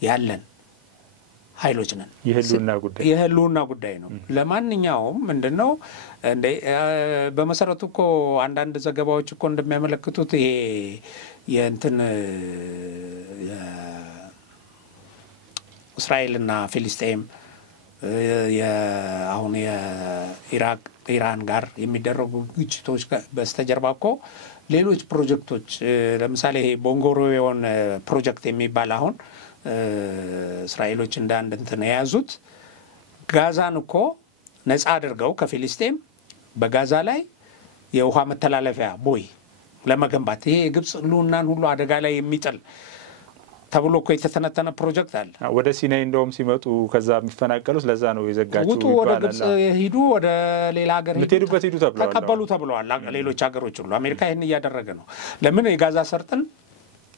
ያለን ኃይሎች ነን። የህልውና ጉዳይ ነው። ለማንኛውም ምንድነው እንደ በመሰረቱ እኮ አንዳንድ ዘገባዎች እኮ እንደሚያመለክቱት ይሄ የእንትን እስራኤልና ፊሊስጤም አሁን የኢራቅ ኢራን ጋር የሚደረጉ ግጭቶች በስተጀርባ እኮ ሌሎች ፕሮጀክቶች ለምሳሌ ይሄ ቦንጎሮዮን ፕሮጀክት የሚባል አሁን እስራኤሎች እንደ አንድ እንትን የያዙት ጋዛን እኮ ነፃ አድርገው ከፊሊስጤም በጋዛ ላይ የውሃ መተላለፊያ ቦይ ለመገንባት ይሄ የግብጽ ህልውናን ሁሉ አደጋ ላይ የሚጥል ተብሎ እኮ የተተነተነ ፕሮጀክት አለ። ወደ ሲናይ እንደውም ሲመጡ ከዛ የሚፈናቀሉት ለዛ ነው የዘጋቸው ይባላል። ወደ ግብጽ ሂዱ ወደ ሌላ ሀገር ሂዱ ተቀበሉ ተብለዋል። ሌሎች ሀገሮች ሁሉ አሜሪካ ይሄን እያደረገ ነው። ለምን የጋዛ ሰርጥን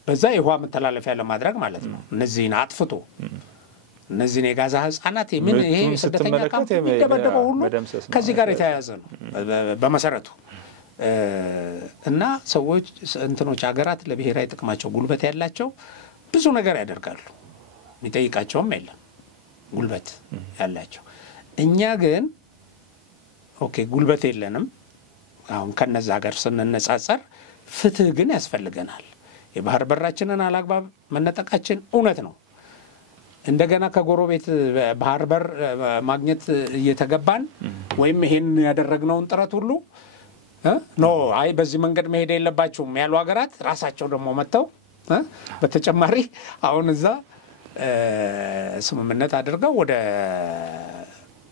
በዛ የውሃ መተላለፊያ ለማድረግ ማለት ነው። እነዚህን አጥፍቶ እነዚህን የጋዛ ህፃናት ምን ይሄ ስደተኛ ካምፕ የሚደበደበው ሁሉ ከዚህ ጋር የተያያዘ ነው በመሰረቱ። እና ሰዎች እንትኖች ሀገራት ለብሔራዊ ጥቅማቸው ጉልበት ያላቸው ብዙ ነገር ያደርጋሉ። የሚጠይቃቸውም የለም ጉልበት ያላቸው። እኛ ግን ኦኬ ጉልበት የለንም። አሁን ከነዛ ጋር ስንነጻጸር ፍትህ ግን ያስፈልገናል። የባህር በራችንን አላግባብ መነጠቃችን እውነት ነው። እንደገና ከጎረቤት ባህር በር ማግኘት እየተገባን ወይም ይሄን ያደረግነውን ጥረት ሁሉ ኖ አይ በዚህ መንገድ መሄድ የለባቸውም ያሉ ሀገራት ራሳቸው ደግሞ መተው በተጨማሪ አሁን እዛ ስምምነት አድርገው ወደ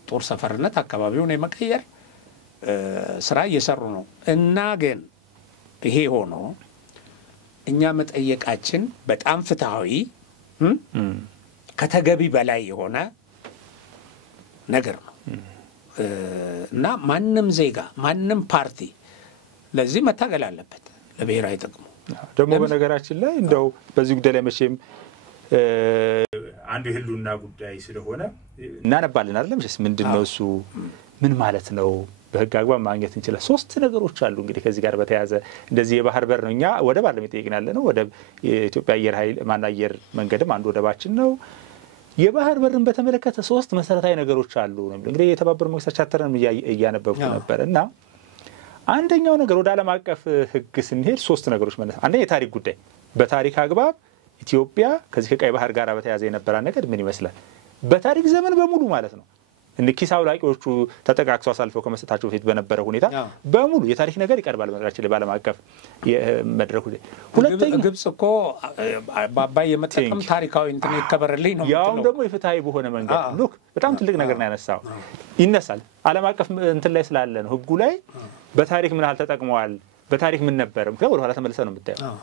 ጦር ሰፈርነት አካባቢውን የመቀየር ስራ እየሰሩ ነው። እና ግን ይሄ ሆኖ እኛ መጠየቃችን በጣም ፍትሃዊ ከተገቢ በላይ የሆነ ነገር ነው። እና ማንም ዜጋ ማንም ፓርቲ ለዚህ መታገል አለበት ለብሔራዊ ጥቅሙ። ደግሞ በነገራችን ላይ እንደው በዚህ ጉዳይ ላይ መቼም አንዱ የህልውና ጉዳይ ስለሆነ እናነባለን አይደል? መቼስ ምንድነው እሱ ምን ማለት ነው? በህግ አግባብ ማግኘት እንችላለን። ሶስት ነገሮች አሉ እንግዲህ ከዚህ ጋር በተያያዘ እንደዚህ የባህር በር ነው። እኛ ወደብ አለ የሚጠይቅናል ነው። ወደብ የኢትዮጵያ አየር ኃይል ማናየር መንገድም አንዱ ወደባችን ነው። የባህር በርን በተመለከተ ሶስት መሰረታዊ ነገሮች አሉ ነው እንግዲህ የተባበሩት መንግስታት ቻርተርን እያነበብኩ ነበር እና አንደኛው ነገር ወደ ዓለም አቀፍ ህግ ስንሄድ ሶስት ነገሮች ማለት አንደኛ የታሪክ ጉዳይ በታሪክ አግባብ ኢትዮጵያ ከዚህ ከቀይ ባህር ጋር በተያያዘ የነበረ ነገር ምን ይመስላል በታሪክ ዘመን በሙሉ ማለት ነው። እንኪሳው ላቂዎቹ ተጠቃቅሰው አሳልፈው ከመስጠታቸው በፊት በነበረ ሁኔታ በሙሉ የታሪክ ነገር ይቀርባል በነገራችን ላይ ባለም አቀፍ የመድረኩ። ሁለተኛ ግብጽ እኮ በአባይ የመጠቀም ታሪካዊ እንትን ይከበርልኝ ነው። ያው ደግሞ የፍትሃዊ በሆነ መንገድ ሉክ በጣም ትልቅ ነገር ነው ያነሳው ይነሳል ዓለም አቀፍ እንትን ላይ ስላለ ነው ህጉ ላይ በታሪክ ምን ያህል ተጠቅመዋል በታሪክ ምን ነበር ምክንያቱም ወደ ኋላ ተመልሰን ነው የምታየው።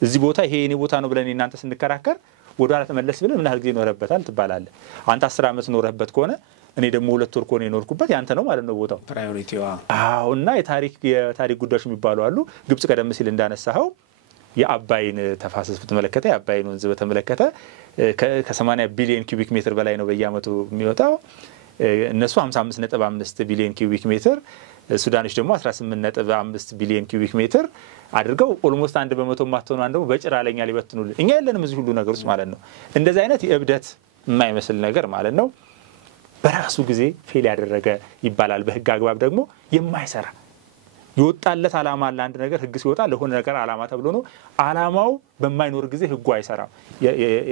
እዚህ ቦታ ይሄ የኔ ቦታ ነው ብለን እናንተ ስንከራከር ወደ ኋላ ተመለስ ብለን ምን ያህል ጊዜ ኖርበታል ትባላለህ። አንተ 10 ዓመት ኖርበት ከሆነ እኔ ደግሞ 2 ወር ኮኔ ኖርኩበት ያንተ ነው ማለት ነው ቦታው ፕራዮሪቲዋ። እና የታሪክ ጉዳዮች የሚባሉ አሉ። ግብጽ ቀደም ሲል እንዳነሳው የአባይን ተፋሰስ በተመለከተ የአባይን ወንዝ በተመለከተ ከ80 ቢሊዮን ኩቢክ ሜትር በላይ ነው በየአመቱ የሚወጣው። እነሱ 55.5 ቢሊዮን ኩቢክ ሜትር ሱዳኖች ደግሞ 18.5 ቢሊዮን ኩቢክ ሜትር አድርገው ኦልሞስት 1% ማተኑ አንደው በጭራ ለኛ ሊበትኑልን እኛ ያለንም እዚህ ሁሉ ነገር ውስጥ ማለት ነው። እንደዚህ አይነት የእብደት የማይመስል ነገር ማለት ነው በራሱ ጊዜ ፌል ያደረገ ይባላል። በህግ አግባብ ደግሞ የማይሰራ ይወጣለት ዓላማ አለ። አንድ ነገር ህግ ሲወጣ ለሆነ ነገር ዓላማ ተብሎ ነው። ዓላማው በማይኖር ጊዜ ህጉ አይሰራም።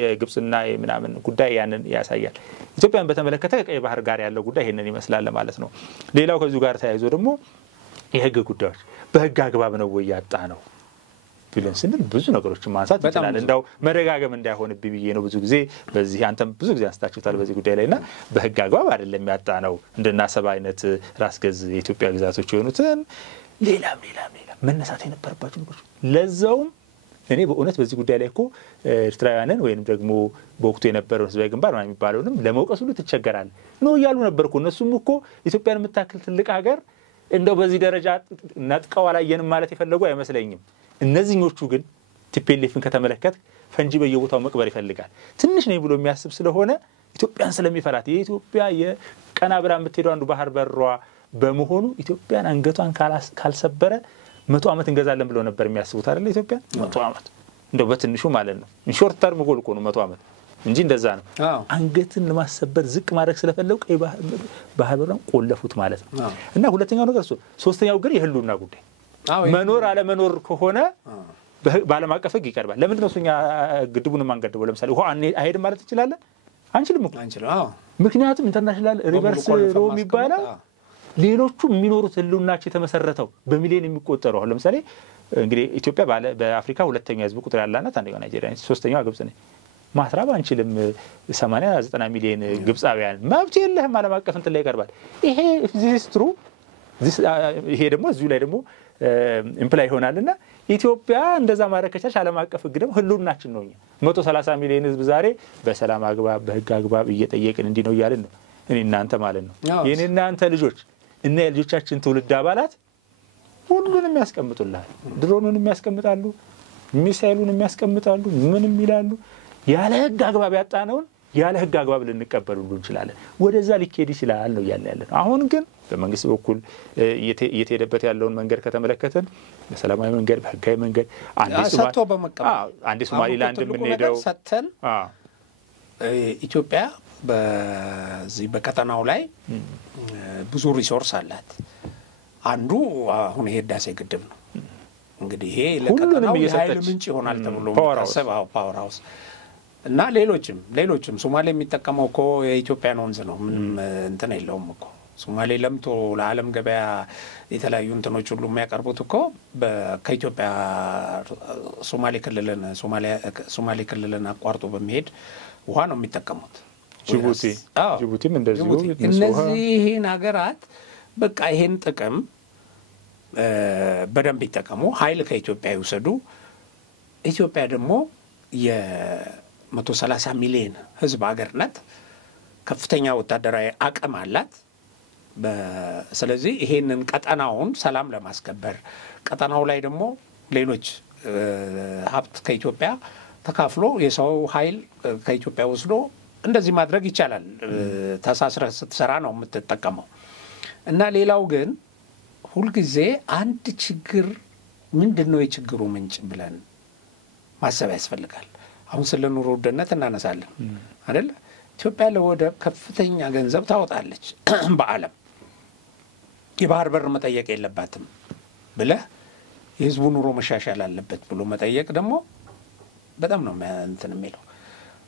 የግብጽና የምናምን ጉዳይ ያንን ያሳያል። ኢትዮጵያን በተመለከተ ቀይ ባህር ጋር ያለው ጉዳይ ይሄንን ይመስላል ማለት ነው። ሌላው ከዚሁ ጋር ተያይዞ ደግሞ የህግ ጉዳዮች በህግ አግባብ ነው ወይ ያጣ ነው ብለን ስንል ብዙ ነገሮችን ማንሳት ይችላል። እንደው መረጋገም እንዳይሆንብኝ ብዬ ነው ብዙ ጊዜ በዚህ አንተም ብዙ ጊዜ አንስታችሁታል በዚህ ጉዳይ ላይና በህግ አግባብ አይደለም ያጣነው እንደናሰብ አይነት ራስ ገዝ የኢትዮጵያ ግዛቶች የሆኑትን ሌላም መነሳት የነበረባቸው ነገሮች ለዛውም እኔ በእውነት በዚህ ጉዳይ ላይ እኮ ኤርትራውያንን ወይንም ደግሞ በወቅቱ የነበረው ህዝባዊ ግንባር ማለት የሚባለውንም ለመውቀስ ሁሉ ትቸገራል ነው ያሉ ነበርኩ። እነሱም እኮ ኢትዮጵያን የምታክል ትልቅ ሀገር እንደው በዚህ ደረጃ ነጥቀው አላየንም ማለት የፈለጉ አይመስለኝም። እነዚህኞቹ ግን ቲፒኤልኤፍን ከተመለከት ፈንጂ በየቦታው መቅበር ይፈልጋል። ትንሽ ነኝ ብሎ የሚያስብ ስለሆነ ኢትዮጵያን ስለሚፈራት የኢትዮጵያ የቀና ብላ የምትሄደው አንዱ ባህር በሯ በመሆኑ ኢትዮጵያን አንገቷን ካልሰበረ 100 ዓመት እንገዛለን ብለው ነበር የሚያስቡት አይደል? ኢትዮጵያ 100 ዓመት እንደው በትንሹ ማለት ነው። ሾርት ተርም ጎል እኮ ነው 100 ዓመት እንጂ እንደዛ ነው። አንገትን ለማሰበር ዝቅ ማድረግ ስለፈለጉ ቀይ ባህር በሯን ቆለፉት ማለት ነው። እና ሁለተኛው ነገር እሱ ሶስተኛው ግን የህልውና ጉዳይ መኖር አለ መኖር ከሆነ ባለም አቀፍ ህግ ይቀርባል። ለምንድን ነው እኛ ግድቡን ማንገድበው? ለምሳሌ ውሃ አይሄድም ማለት እንችላለን? አንችልም እኮ ምክንያቱም ኢንተርናሽናል ሪቨርስ ሮም ይባላል። ሌሎቹ የሚኖሩት ህልውናቸው የተመሰረተው በሚሊዮን የሚቆጠሩ አሁን ለምሳሌ እንግዲህ ኢትዮጵያ በአፍሪካ ሁለተኛው ህዝብ ቁጥር ያላናት አንደኛው ናይጄሪያ ነች፣ ሶስተኛው ግብጽ ነች። ማስራብ አንችልም 80-90 ሚሊዮን ግብጻውያን መብት የለህም ዓለም አቀፍ እንትን ላይ ይቀርባል። ይሄ ደግሞ እዚሁ ላይ ደግሞ ኢምፕላይ ይሆናልና ኢትዮጵያ እንደዛ ማድረግ ከቻለች ዓለም አቀፍ ህግ ደግሞ ህልውናችን ነው። 130 ሚሊዮን ህዝብ ዛሬ በሰላም አግባብ በህግ አግባብ እየጠየቅን እንዲህ ነው እያልን ነው እኔ እናንተ ማለት ነው። የኔ እናንተ ልጆች እና የልጆቻችን ትውልድ አባላት ሁሉንም ያስቀምጡልሃል። ድሮኑንም ያስቀምጣሉ፣ ሚሳኤሉንም ያስቀምጣሉ፣ ምንም ይላሉ። ያለ ህግ አግባብ ያጣነውን ያለ ህግ አግባብ ልንቀበል ሁሉ እንችላለን። ወደዛ ሊኬድ ይችላል ነው ያለ። አሁን ግን በመንግስት በኩል እየተሄደበት ያለውን መንገድ ከተመለከተን በሰላማዊ መንገድ በህጋዊ መንገድ አንዴ ሶማሊላንድ የምንሄደው ሰተን ኢትዮጵያ በዚህ በቀጠናው ላይ ብዙ ሪሶርስ አላት። አንዱ አሁን የህዳሴ ግድብ ነው። እንግዲህ ይሄ ለቀጠናው የኃይል ምንጭ ይሆናል ተብሎ የሚታሰበው ፓወር ሃውስ እና ሌሎችም ሶማሌ የሚጠቀመው እኮ የኢትዮጵያን ወንዝ ነው። ምንም እንትን የለውም እኮ ሶማሌ ለምቶ ለዓለም ገበያ የተለያዩ እንትኖች ሁሉ የሚያቀርቡት እኮ ከኢትዮጵያ ሶማሌ ክልልን አቋርጦ በሚሄድ ውሃ ነው የሚጠቀሙት። ጅቡቲም እንደዚሁ እነዚህን ሀገራት በቃ ይሄን ጥቅም በደንብ ይጠቀሙ፣ ኃይል ከኢትዮጵያ ይወሰዱ። ኢትዮጵያ ደግሞ የ130 ሚሊዮን ህዝብ ሀገር ናት። ከፍተኛ ወታደራዊ አቅም አላት። ስለዚህ ይሄንን ቀጠናውን ሰላም ለማስከበር ቀጠናው ላይ ደግሞ ሌሎች ሀብት ከኢትዮጵያ ተካፍሎ የሰው ኃይል ከኢትዮጵያ ወስዶ እንደዚህ ማድረግ ይቻላል። ተሳስረህ ስትሰራ ነው የምትጠቀመው። እና ሌላው ግን ሁልጊዜ አንድ ችግር ምንድነው የችግሩ ምንጭ ብለን ማሰብ ያስፈልጋል። አሁን ስለ ኑሮ ውድነት እናነሳለን አይደል? ኢትዮጵያ ለወደብ ከፍተኛ ገንዘብ ታወጣለች በዓለም። የባህር በር መጠየቅ የለባትም ብለህ የህዝቡ ኑሮ መሻሻል አለበት ብሎ መጠየቅ ደግሞ በጣም ነው እንትን የሚለው።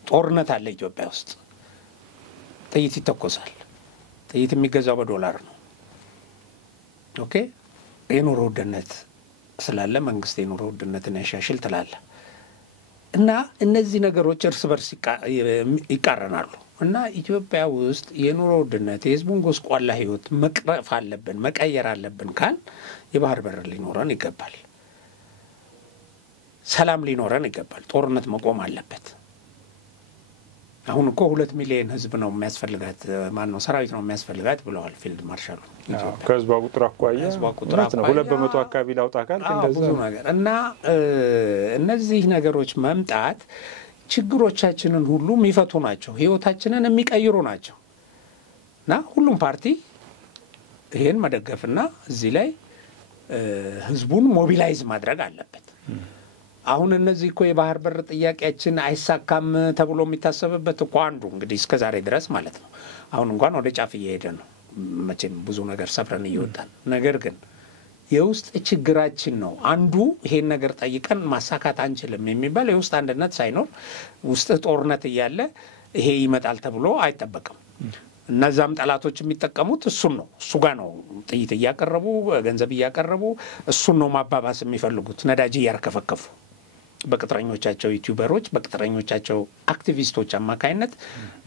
ጦርነት አለ ኢትዮጵያ ውስጥ፣ ጥይት ይተኮሳል። ጥይት የሚገዛው በዶላር ነው። ኦኬ፣ የኑሮ ውድነት ስላለ መንግስት የኑሮ ውድነትን ያሻሽል ትላለ እና እነዚህ ነገሮች እርስ በርስ ይቃረናሉ። እና ኢትዮጵያ ውስጥ የኑሮ ውድነት የህዝቡን ጎስቋላ ህይወት መቅረፍ አለብን፣ መቀየር አለብን ካል የባህር በር ሊኖረን ይገባል። ሰላም ሊኖረን ይገባል። ጦርነት መቆም አለበት። አሁን እኮ 2 ሚሊዮን ህዝብ ነው የሚያስፈልጋት፣ ማነው ሰራዊት ነው የሚያስፈልጋት ብለዋል ፊልድ ማርሻሉ። ከህዝቧ ቁጥር አኳያ 2% አካባቢ ላውጣ ካል እንደዛ ብዙ ነገር እና እነዚህ ነገሮች መምጣት ችግሮቻችንን ሁሉ የሚፈቱ ናቸው፣ ህይወታችንን የሚቀይሩ ናቸው። እና ሁሉም ፓርቲ ይሄን መደገፍና እዚህ ላይ ህዝቡን ሞቢላይዝ ማድረግ አለበት። አሁን እነዚህ እኮ የባህር በር ጥያቄያችን አይሳካም ተብሎ የሚታሰብበት እኮ አንዱ እንግዲህ እስከዛሬ ድረስ ማለት ነው። አሁን እንኳን ወደ ጫፍ እየሄደ ነው፣ መቼም ብዙ ነገር ሰፍረን እየወጣን። ነገር ግን የውስጥ ችግራችን ነው አንዱ። ይሄን ነገር ጠይቀን ማሳካት አንችልም የሚባል የውስጥ አንድነት ሳይኖር ውስጥ ጦርነት እያለ ይሄ ይመጣል ተብሎ አይጠበቅም። እነዛም ጠላቶች የሚጠቀሙት እሱን ነው። እሱ ጋር ነው ጥይት እያቀረቡ ገንዘብ እያቀረቡ እሱን ነው ማባባስ የሚፈልጉት። ነዳጅ እያርከፈከፉ በቅጥረኞቻቸው ዩቲዩበሮች በቅጥረኞቻቸው አክቲቪስቶች አማካይነት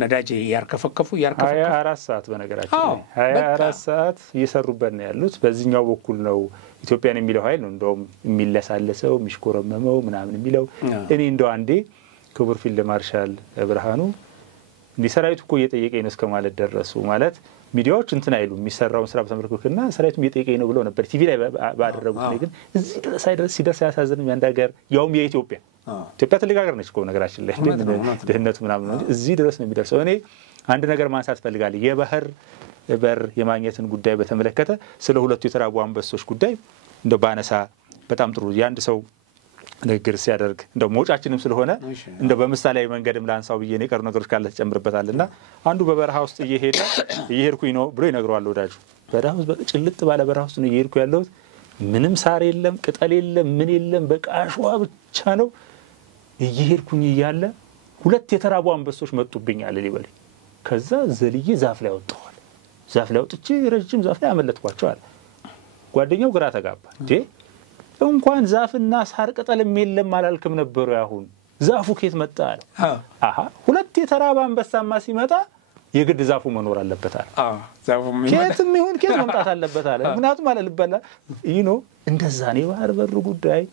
ነዳጅ እያርከፈከፉ 24 ሰዓት በነገራችን 24 ሰዓት እየሰሩበት ነው ያሉት። በዚህኛው በኩል ነው ኢትዮጵያን የሚለው ኃይል ነው እንደውም የሚለሳለሰው የሚሽኮረመመው ምናምን የሚለው። እኔ እንደው አንዴ ክቡር ፊልድ ማርሻል ብርሃኑ እንዲህ ሰራዊቱ እኮ እየጠየቀኝ ነው እስከማለት ደረሱ። ማለት ሚዲያዎች እንትን አይሉ የሚሰራውን ስራ በተመለከተና ሰራዊቱ እየጠየቀኝ ነው ብለው ነበር ቲቪ ላይ ባደረጉት ላይ ግን እዚህ ድረስ ሲደርስ ያሳዝንም ያንድ ሀገር ያውም የኢትዮጵያ ትልቅ ሀገር ነች እኮ ነገራችን ላይ ድህነቱ ምናምን ነው እዚህ ድረስ ነው የሚደርሰው። እኔ አንድ ነገር ማንሳት ፈልጋለሁ። የባህር በር የማግኘትን ጉዳይ በተመለከተ ስለ ሁለቱ የተራቡ አንበሶች ጉዳይ እንደው ባነሳ በጣም ጥሩ የአንድ ሰው ንግግር ሲያደርግ እንደው ሞጫችንም ስለሆነ እንደው በምሳሌያዊ መንገድም ላንሳው ብዬ ነው። የቀሩ ነገሮች ካለ ተጨምርበታልና አንዱ በበረሃ ውስጥ እየሄድኩኝ ነው ብሎ ይነግረዋል ወዳጁ። በረሃ ውስጥ በጭልጥ ባለ በረሃ ውስጥ ነው እየሄድኩ ያለሁት። ምንም ሳር የለም፣ ቅጠል የለም፣ ምን የለም፣ በቃ አሸዋ ብቻ ነው። እየሄድኩኝ እያለ ሁለት የተራቡ አንበሶች መጡብኝ አለ ሊበል። ከዛ ዘልዬ ዛፍ ላይ ወጣዋል። ዛፍ ላይ ወጥቼ ረጅም ዛፍ ላይ አመለጥኳቸው አለ። ጓደኛው ግራ ተጋባ። እንኳን ዛፍና ሳር ቅጠልም የለም አላልክም ነበር? ያሁን ዛፉ ከየት መጣ አለ። ሁለት የተራባ አንበሳማ ሲመጣ የግድ ዛፉ መኖር አለበት አለ። ዛፉም ከየትም ይሁን ከየት መምጣት አለበት አለ። ምክንያቱም አለ ልበላ እንደዛ ነው የባህር በር ጉዳይ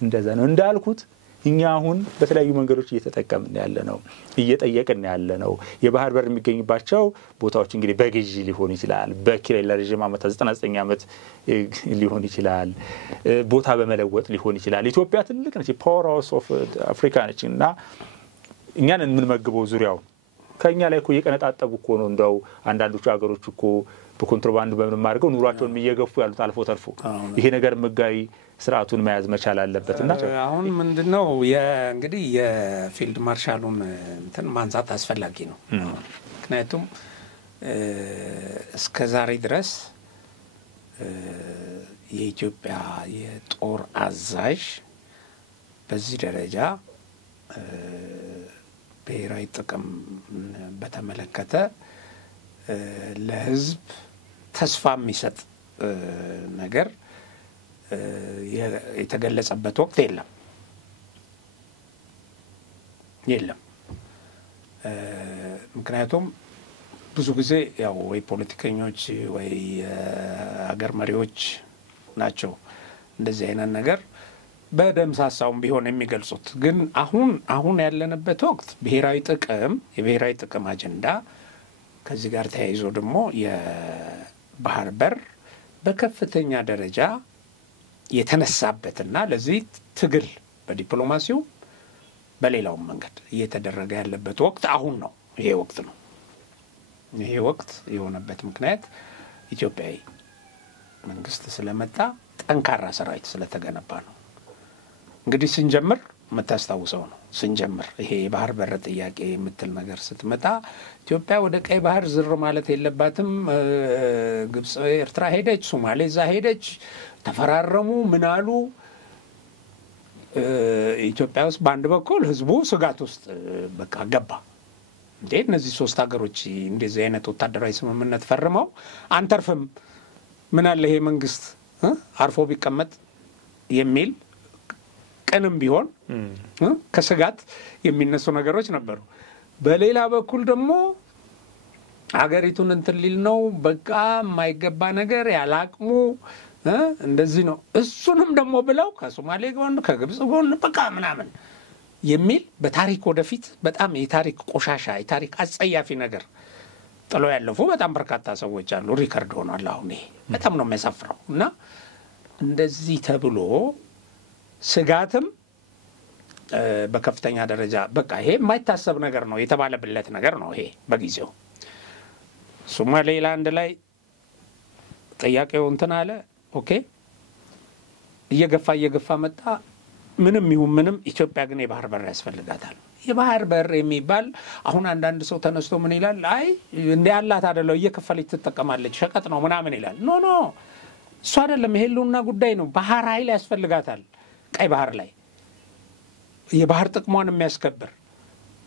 እንደዛ ነው እንዳልኩት። እኛ አሁን በተለያዩ መንገዶች እየተጠቀምን ያለ ነው እየጠየቅን ያለ ነው። የባህር በር የሚገኝባቸው ቦታዎች እንግዲህ በግዢ ሊሆን ይችላል፣ በኪራይ ለረጅም ዓመታት 99 ዓመት ሊሆን ይችላል፣ ቦታ በመለወጥ ሊሆን ይችላል። ኢትዮጵያ ትልቅ ነች፣ ፓወር ሃውስ ኦፍ አፍሪካ ነች እና እኛን የምንመግበው ዙሪያው ከኛ ላይ እኮ እየቀነጣጠቡ እኮ ነው። እንደው አንዳንዶቹ ሀገሮች እኮ በኮንትሮባንድ በምንም አድርገው ኑሯቸውን እየገፉ ያሉት አልፎ ተርፎ ይሄ ነገር መጋይ ስርዓቱን መያዝ መቻል አለበትና አሁን ምንድነው እንግዲህ የፊልድ ማርሻሉን እንትን ማንሳት አስፈላጊ ነው። ምክንያቱም እስከ ዛሬ ድረስ የኢትዮጵያ የጦር አዛዥ በዚህ ደረጃ ብሔራዊ ጥቅም በተመለከተ ለሕዝብ ተስፋ የሚሰጥ ነገር የተገለጸበት ወቅት የለም። ምክንያቱም ብዙ ጊዜ ያው ወይ ፖለቲከኞች ወይ ሀገር መሪዎች ናቸው እንደዚህ አይነት ነገር በደምሳሳውም ቢሆን የሚገልጹት። ግን አሁን ያለንበት ወቅት የብሔራዊ ጥቅም አጀንዳ ከዚህ ጋር ተያይዞ ደግሞ የባህር በር በከፍተኛ ደረጃ የተነሳበትና ለዚህ ትግል በዲፕሎማሲው በሌላውም መንገድ እየተደረገ ያለበት ወቅት አሁን ነው። ይሄ ወቅት ነው። ይሄ ወቅት የሆነበት ምክንያት ኢትዮጵያዊ መንግስት ስለመጣ ጠንካራ ሰራዊት ስለተገነባ ነው። እንግዲህ ስንጀምር የምታስታውሰው ነው። ስንጀምር ይሄ የባህር በር ጥያቄ የምትል ነገር ስትመጣ ኢትዮጵያ ወደ ቀይ ባህር ዝር ማለት የለባትም። ግብጽ ኤርትራ ሄደች፣ ሶማሌ እዛ ሄደች፣ ተፈራረሙ፣ ምን አሉ። ኢትዮጵያ ውስጥ በአንድ በኩል ህዝቡ ስጋት ውስጥ በቃ ገባ። እንዴ እነዚህ ሶስት ሀገሮች እንደዚህ አይነት ወታደራዊ ስምምነት ፈርመው አንተርፍም፣ ምን አለ ይሄ መንግስት አርፎ ቢቀመጥ የሚል ቀንም ቢሆን ከስጋት የሚነሱ ነገሮች ነበሩ። በሌላ በኩል ደግሞ ሀገሪቱን እንትን ሊል ነው፣ በቃ የማይገባ ነገር ያላቅሙ እንደዚህ ነው። እሱንም ደግሞ ብለው ከሶማሌ ጎን ከግብጽ ጎን በቃ ምናምን የሚል በታሪክ ወደፊት በጣም የታሪክ ቆሻሻ የታሪክ አጸያፊ ነገር ጥለው ያለፉ በጣም በርካታ ሰዎች አሉ። ሪከርድ ሆኗል። አሁን ይሄ በጣም ነው የሚያሳፍረው። እና እንደዚህ ተብሎ ስጋትም በከፍተኛ ደረጃ በቃ ይሄ የማይታሰብ ነገር ነው የተባለበት ነገር ነው። ይሄ በጊዜው ሶማሌላንድ ላይ ጥያቄው እንትን አለ። ኦኬ እየገፋ መጣ። ምንም ይሁን ምንም ኢትዮጵያ ግን የባህር በር ያስፈልጋታል። የባህር በር የሚባል አሁን አንዳንድ ሰው ተነስቶ ምን ይላል? አይ እንደ ያላት አይደለም እየከፈለች ትጠቀማለች ሸቀጥ ነው ምናምን ይላል። ኖ እሱ አይደለም። የህልውና ጉዳይ ነው። ባህር ኃይል ያስፈልጋታል። ቀይ ባህር ላይ የባህር ጥቅሟን የሚያስከብር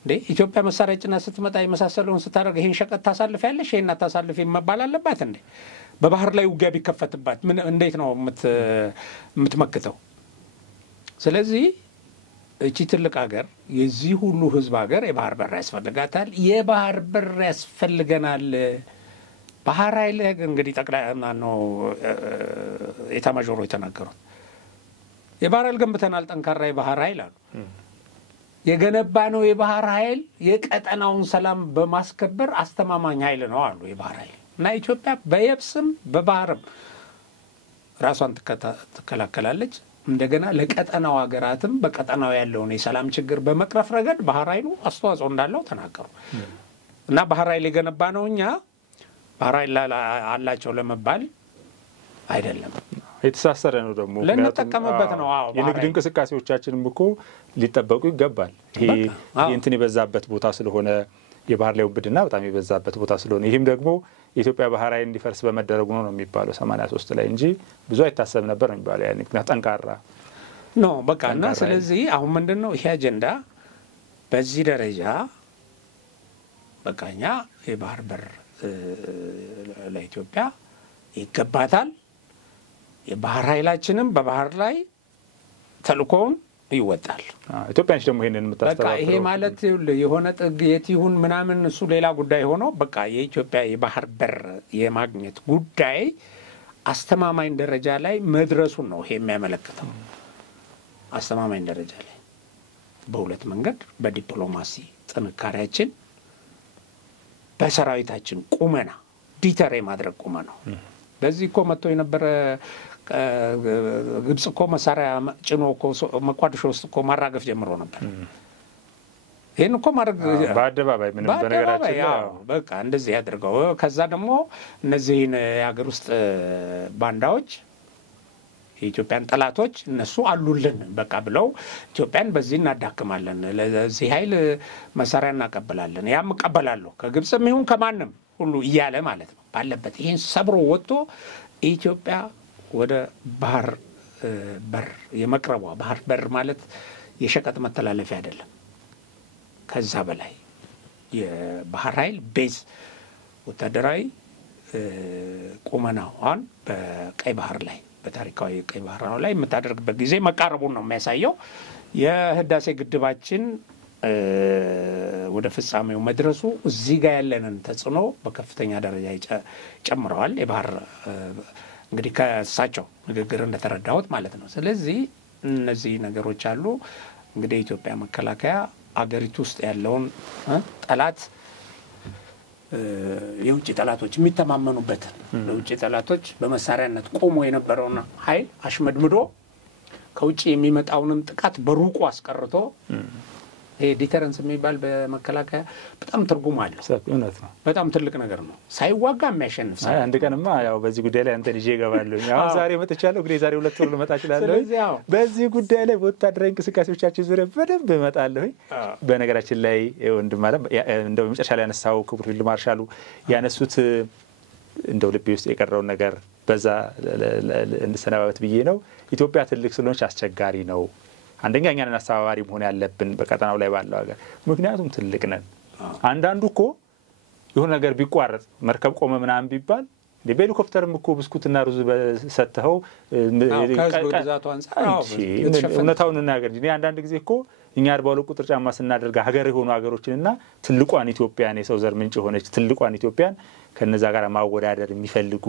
ኢትዮጵያ መሳሪያ ጭና ስትመጣ የመሳሰለውን ስታደርግ ይሄን ሸቀጥ ታሳልፊያለሽ ይሄን አታሳልፊ መባል አለባት እንዴ? በባህር ላይ ውጊያ ቢከፈትባት ምን እንዴት ነው የምትመክተው? ስለዚህ እቺ ትልቅ ሀገር የዚህ ሁሉ ህዝብ ሀገር የባህር በር ያስፈልጋታል። የባህር በር ያስፈልገናል። ባህር ኃይል እንግዲህ ጠቅላይ ነው ኤታማዦሩ የተናገሩት የባህር ኃይል ገንብተናል፣ ጠንካራ የባህር ኃይል አሉ። የገነባ ነው የባህር ኃይል የቀጠናውን ሰላም በማስከበር አስተማማኝ ኃይል ነው አሉ የባህር ኃይል እና ኢትዮጵያ በየብስም በባህርም ራሷን ትከላከላለች። እንደገና ለቀጠናው ሀገራትም በቀጠናው ያለውን የሰላም ችግር በመቅረፍ ረገድ ባህር ኃይሉ አስተዋጽኦ እንዳለው ተናገሩ እና ባህር ኃይል የገነባ ነው እኛ ባህር ኃይል አላቸው ለመባል አይደለም። የተሳሰረ ነው ደግሞ ለነጠቀመበት ነው። አዎ የንግድ እንቅስቃሴዎቻችንም እኮ ሊጠበቁ ይገባል። ይሄ እንትን የበዛበት ቦታ ስለሆነ የባህር ላይ ውብድና በጣም የበዛበት ቦታ ስለሆነ ይሄም ደግሞ የኢትዮጵያ ባህር ኃይል እንዲፈርስ በመደረጉ ነው የሚባለው 83 ላይ እንጂ ብዙ አይታሰብ ነበር ነው የሚባለው። ያን ምክንያት ጠንካራ ነው በቃና ስለዚህ አሁን ምንድነው ይሄ አጀንዳ በዚህ ደረጃ በቃኛ የባህር በር ለኢትዮጵያ ይገባታል። የባህር ኃይላችንም በባህር ላይ ተልኮውን ይወጣል። ኢትዮጵያንስ ደግሞ ይሄንን የምታስተባብረው በቃ ይሄ ማለት የሆነ ጥግ የት ይሁን ምናምን እሱ ሌላ ጉዳይ ሆኖ በቃ የኢትዮጵያ የባህር በር የማግኘት ጉዳይ አስተማማኝ ደረጃ ላይ መድረሱን ነው ይሄ የሚያመለክተው። አስተማማኝ ደረጃ ላይ በሁለት መንገድ በዲፕሎማሲ ጥንካሬያችን በሰራዊታችን ቁመና ዲተር የማድረግ ቁመና በዚህ እኮ መጥቶ የነበረ ግብጽ እኮ መሳሪያ ጭኖ እኮ መቋደሾ ውስጥ እኮ ማራገፍ ጀምሮ ነበር። ይሄን እኮ ማድረግ በአደባባይ ምንም በነገራችን በቃ እንደዚህ ያድርገው። ከዛ ደግሞ እነዚህን የሀገር ውስጥ ባንዳዎች የኢትዮጵያን ጠላቶች እነሱ አሉልን በቃ ብለው ኢትዮጵያን በዚህ እናዳክማለን፣ ለዚህ ኃይል መሳሪያ እናቀበላለን፣ ያም ቀበላለሁ ከግብጽም ይሁን ከማንም ሁሉ እያለ ማለት ነው ባለበት ይሄን ሰብሮ ወጥቶ ኢትዮጵያ ወደ ባህር በር የመቅረቧ ባህር በር ማለት የሸቀጥ መተላለፊያ አይደለም። ከዛ በላይ የባህር ኃይል ቤዝ ወታደራዊ ቁመናዋን በቀይ ባህር ላይ በታሪካዊ ቀይ ባህር ላይ የምታደርግበት ጊዜ መቃረቡን ነው የሚያሳየው። የህዳሴ ግድባችን ወደ ፍጻሜው መድረሱ እዚህ ጋር ያለንን ተጽዕኖ በከፍተኛ ደረጃ ይጨምረዋል። የባህር እንግዲህ ከሳቸው ንግግር እንደተረዳሁት ማለት ነው። ስለዚህ እነዚህ ነገሮች አሉ። እንግዲህ ኢትዮጵያ መከላከያ አገሪቱ ውስጥ ያለውን ጠላት የውጭ ጠላቶች የሚተማመኑበት ለውጭ ጠላቶች በመሳሪያነት ቆሞ የነበረውን ኃይል አሽመድምዶ ከውጭ የሚመጣውንም ጥቃት በሩቁ አስቀርቶ ይሄ ዲተረንስ የሚባል በመከላከያ በጣም ትርጉም አለው። እውነት ነው። በጣም ትልቅ ነገር ነው። ሳይዋጋ የሚያሸንፍ ሰው አንድ ቀንማ ያው በዚህ ጉዳይ ላይ አንተ ልጄ ይገባለሁ። አሁን ዛሬ መጥቻለሁ እንግዲህ ዛሬ 2 ወር ልመጣ እችላለሁ። በዚህ ጉዳይ ላይ ወታደራዊ እንቅስቃሴዎቻችን ዙሪያ በደንብ እመጣለሁ። በነገራችን ላይ ወንድም ማለት እንደው መጨረሻ ላይ ያነሳው ክቡር ፊልድ ማርሻሉ ያነሱት እንደው ልቤ ውስጥ የቀረው ነገር በዛ እንሰናበት ብዬ ነው። ኢትዮጵያ ትልቅ ስለሆነች አስቸጋሪ ነው። አንደኛ እኛን አስተባባሪ መሆን ያለብን በቀጠናው ላይ ባለው ሀገር ምክንያቱም ትልቅ ነን። አንዳንዱ እኮ የሆነ ነገር ቢቋረጥ መርከብ ቆመ ምናምን ቢባል በሄሊኮፕተርም እኮ ብስኩትና ሩዝ በሰተው እውነታውን እናገር እንጂ አንዳንድ ጊዜ እኮ እኛ 42 ቁጥር ጫማ ስናደርጋ ሀገር የሆኑ ሀገሮችንና ትልቋን ኢትዮጵያን የሰው ዘር ምንጭ ሆነች ትልቋን ኢትዮጵያን ከነዛ ጋር ማወዳደር የሚፈልጉ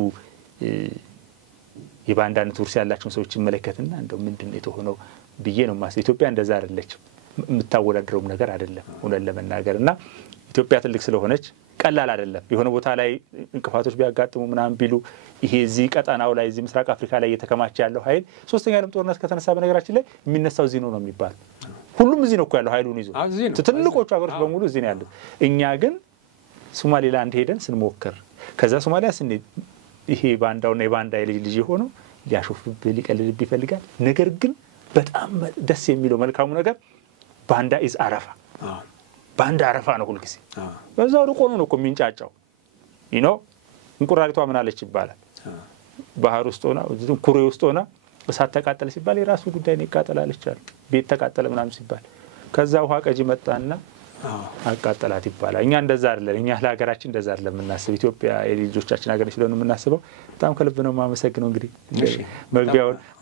የባንዳነት ውርስ ያላቸውን ሰዎች ይመለከትና እንደው ምንድነው የተሆነው ብዬ ነው ማሰብ። ኢትዮጵያ እንደዛ አይደለችም፣ የምታወዳደረው ነገር አይደለም ሆነን ለመናገርና ኢትዮጵያ ትልቅ ስለሆነች ቀላል አይደለም። የሆነ ቦታ ላይ እንቅፋቶች ቢያጋጥሙ ምናምን ቢሉ ይሄ እዚህ ቀጠናው ላይ እዚህ ምስራቅ አፍሪካ ላይ እየተከማቸ ያለው ኃይል ሶስተኛ ዓለም ጦርነት ከተነሳ በነገራችን ላይ የሚነሳው እዚህ ነው የሚባል ሁሉም እዚህ ነው እኮ ያለው ኃይሉን ይዞ ትልልቆቹ ሀገሮች በሙሉ እዚህ ነው ያሉት። እኛ ግን ሶማሌላንድ ሄደን ስንሞክር ከዛ ሶማሊያ ስንሄድ ይሄ ባንዳውና የባንዳ ልጅ ሆኖ ሊያሾፍብህ ሊቀልድብህ ይፈልጋል። ነገር ግን በጣም ደስ የሚለው መልካሙ ነገር ባንዳ ኢዝ አረፋ ባንዳ አረፋ ነው ሁልጊዜ በዛው ሩቆኑ ነው እኮ የሚንጫጫው እንቁራሪቷ ምን አለች ይባላል። ባህር ውስጥ ሆና ኩሬ ውስጥ ሆና እሳት ተቃጠለ ሲባል የራሱ ጉዳይ ነው ይቃጠላለች አለ። ቤት ተቃጠለ ምናምን ሲባል ከዛ ውሃ ቀጂ መጣና አቃጠላት ይባላል። እኛ እንደዛ አይደለም። እኛ ለሀገራችን እንደዛ አይደለም የምናስበው። ኢትዮጵያ የልጆቻችን ሀገር ስለሆነ የምናስበው። በጣም ከልብ ነው የማመሰግነው። እንግዲህ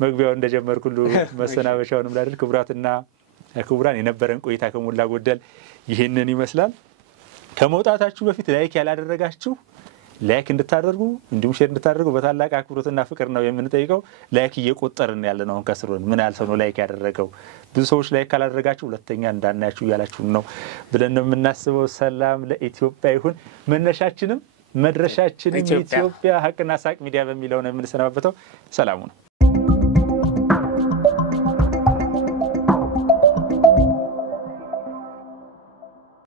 መግቢያውን እንደጀመርኩ ሁሉ መሰናበቻውንም ላድርግ። ክቡራትና ክቡራን የነበረን ቆይታ ከሞላ ጎደል ይህንን ይመስላል። ከመውጣታችሁ በፊት ላይክ ያላደረጋችሁ ላይክ እንድታደርጉ እንዲሁም ሼር እንድታደርጉ በታላቅ አክብሮትና ፍቅር ነው የምንጠይቀው። ላይክ እየቆጠርን ያለነው አሁን ከስሩን ምን ያህል ሰው ነው ላይክ ያደረገው? ብዙ ሰዎች ላይክ ካላደረጋችሁ ሁለተኛ እንዳናያችሁ እያላችሁ ነው ብለን ነው የምናስበው። ሰላም ለኢትዮጵያ ይሁን። መነሻችንም መድረሻችንም ኢትዮጵያ ሀቅና ሳቅ ሚዲያ በሚለው ነው የምንሰናበተው። ሰላሙ ነው።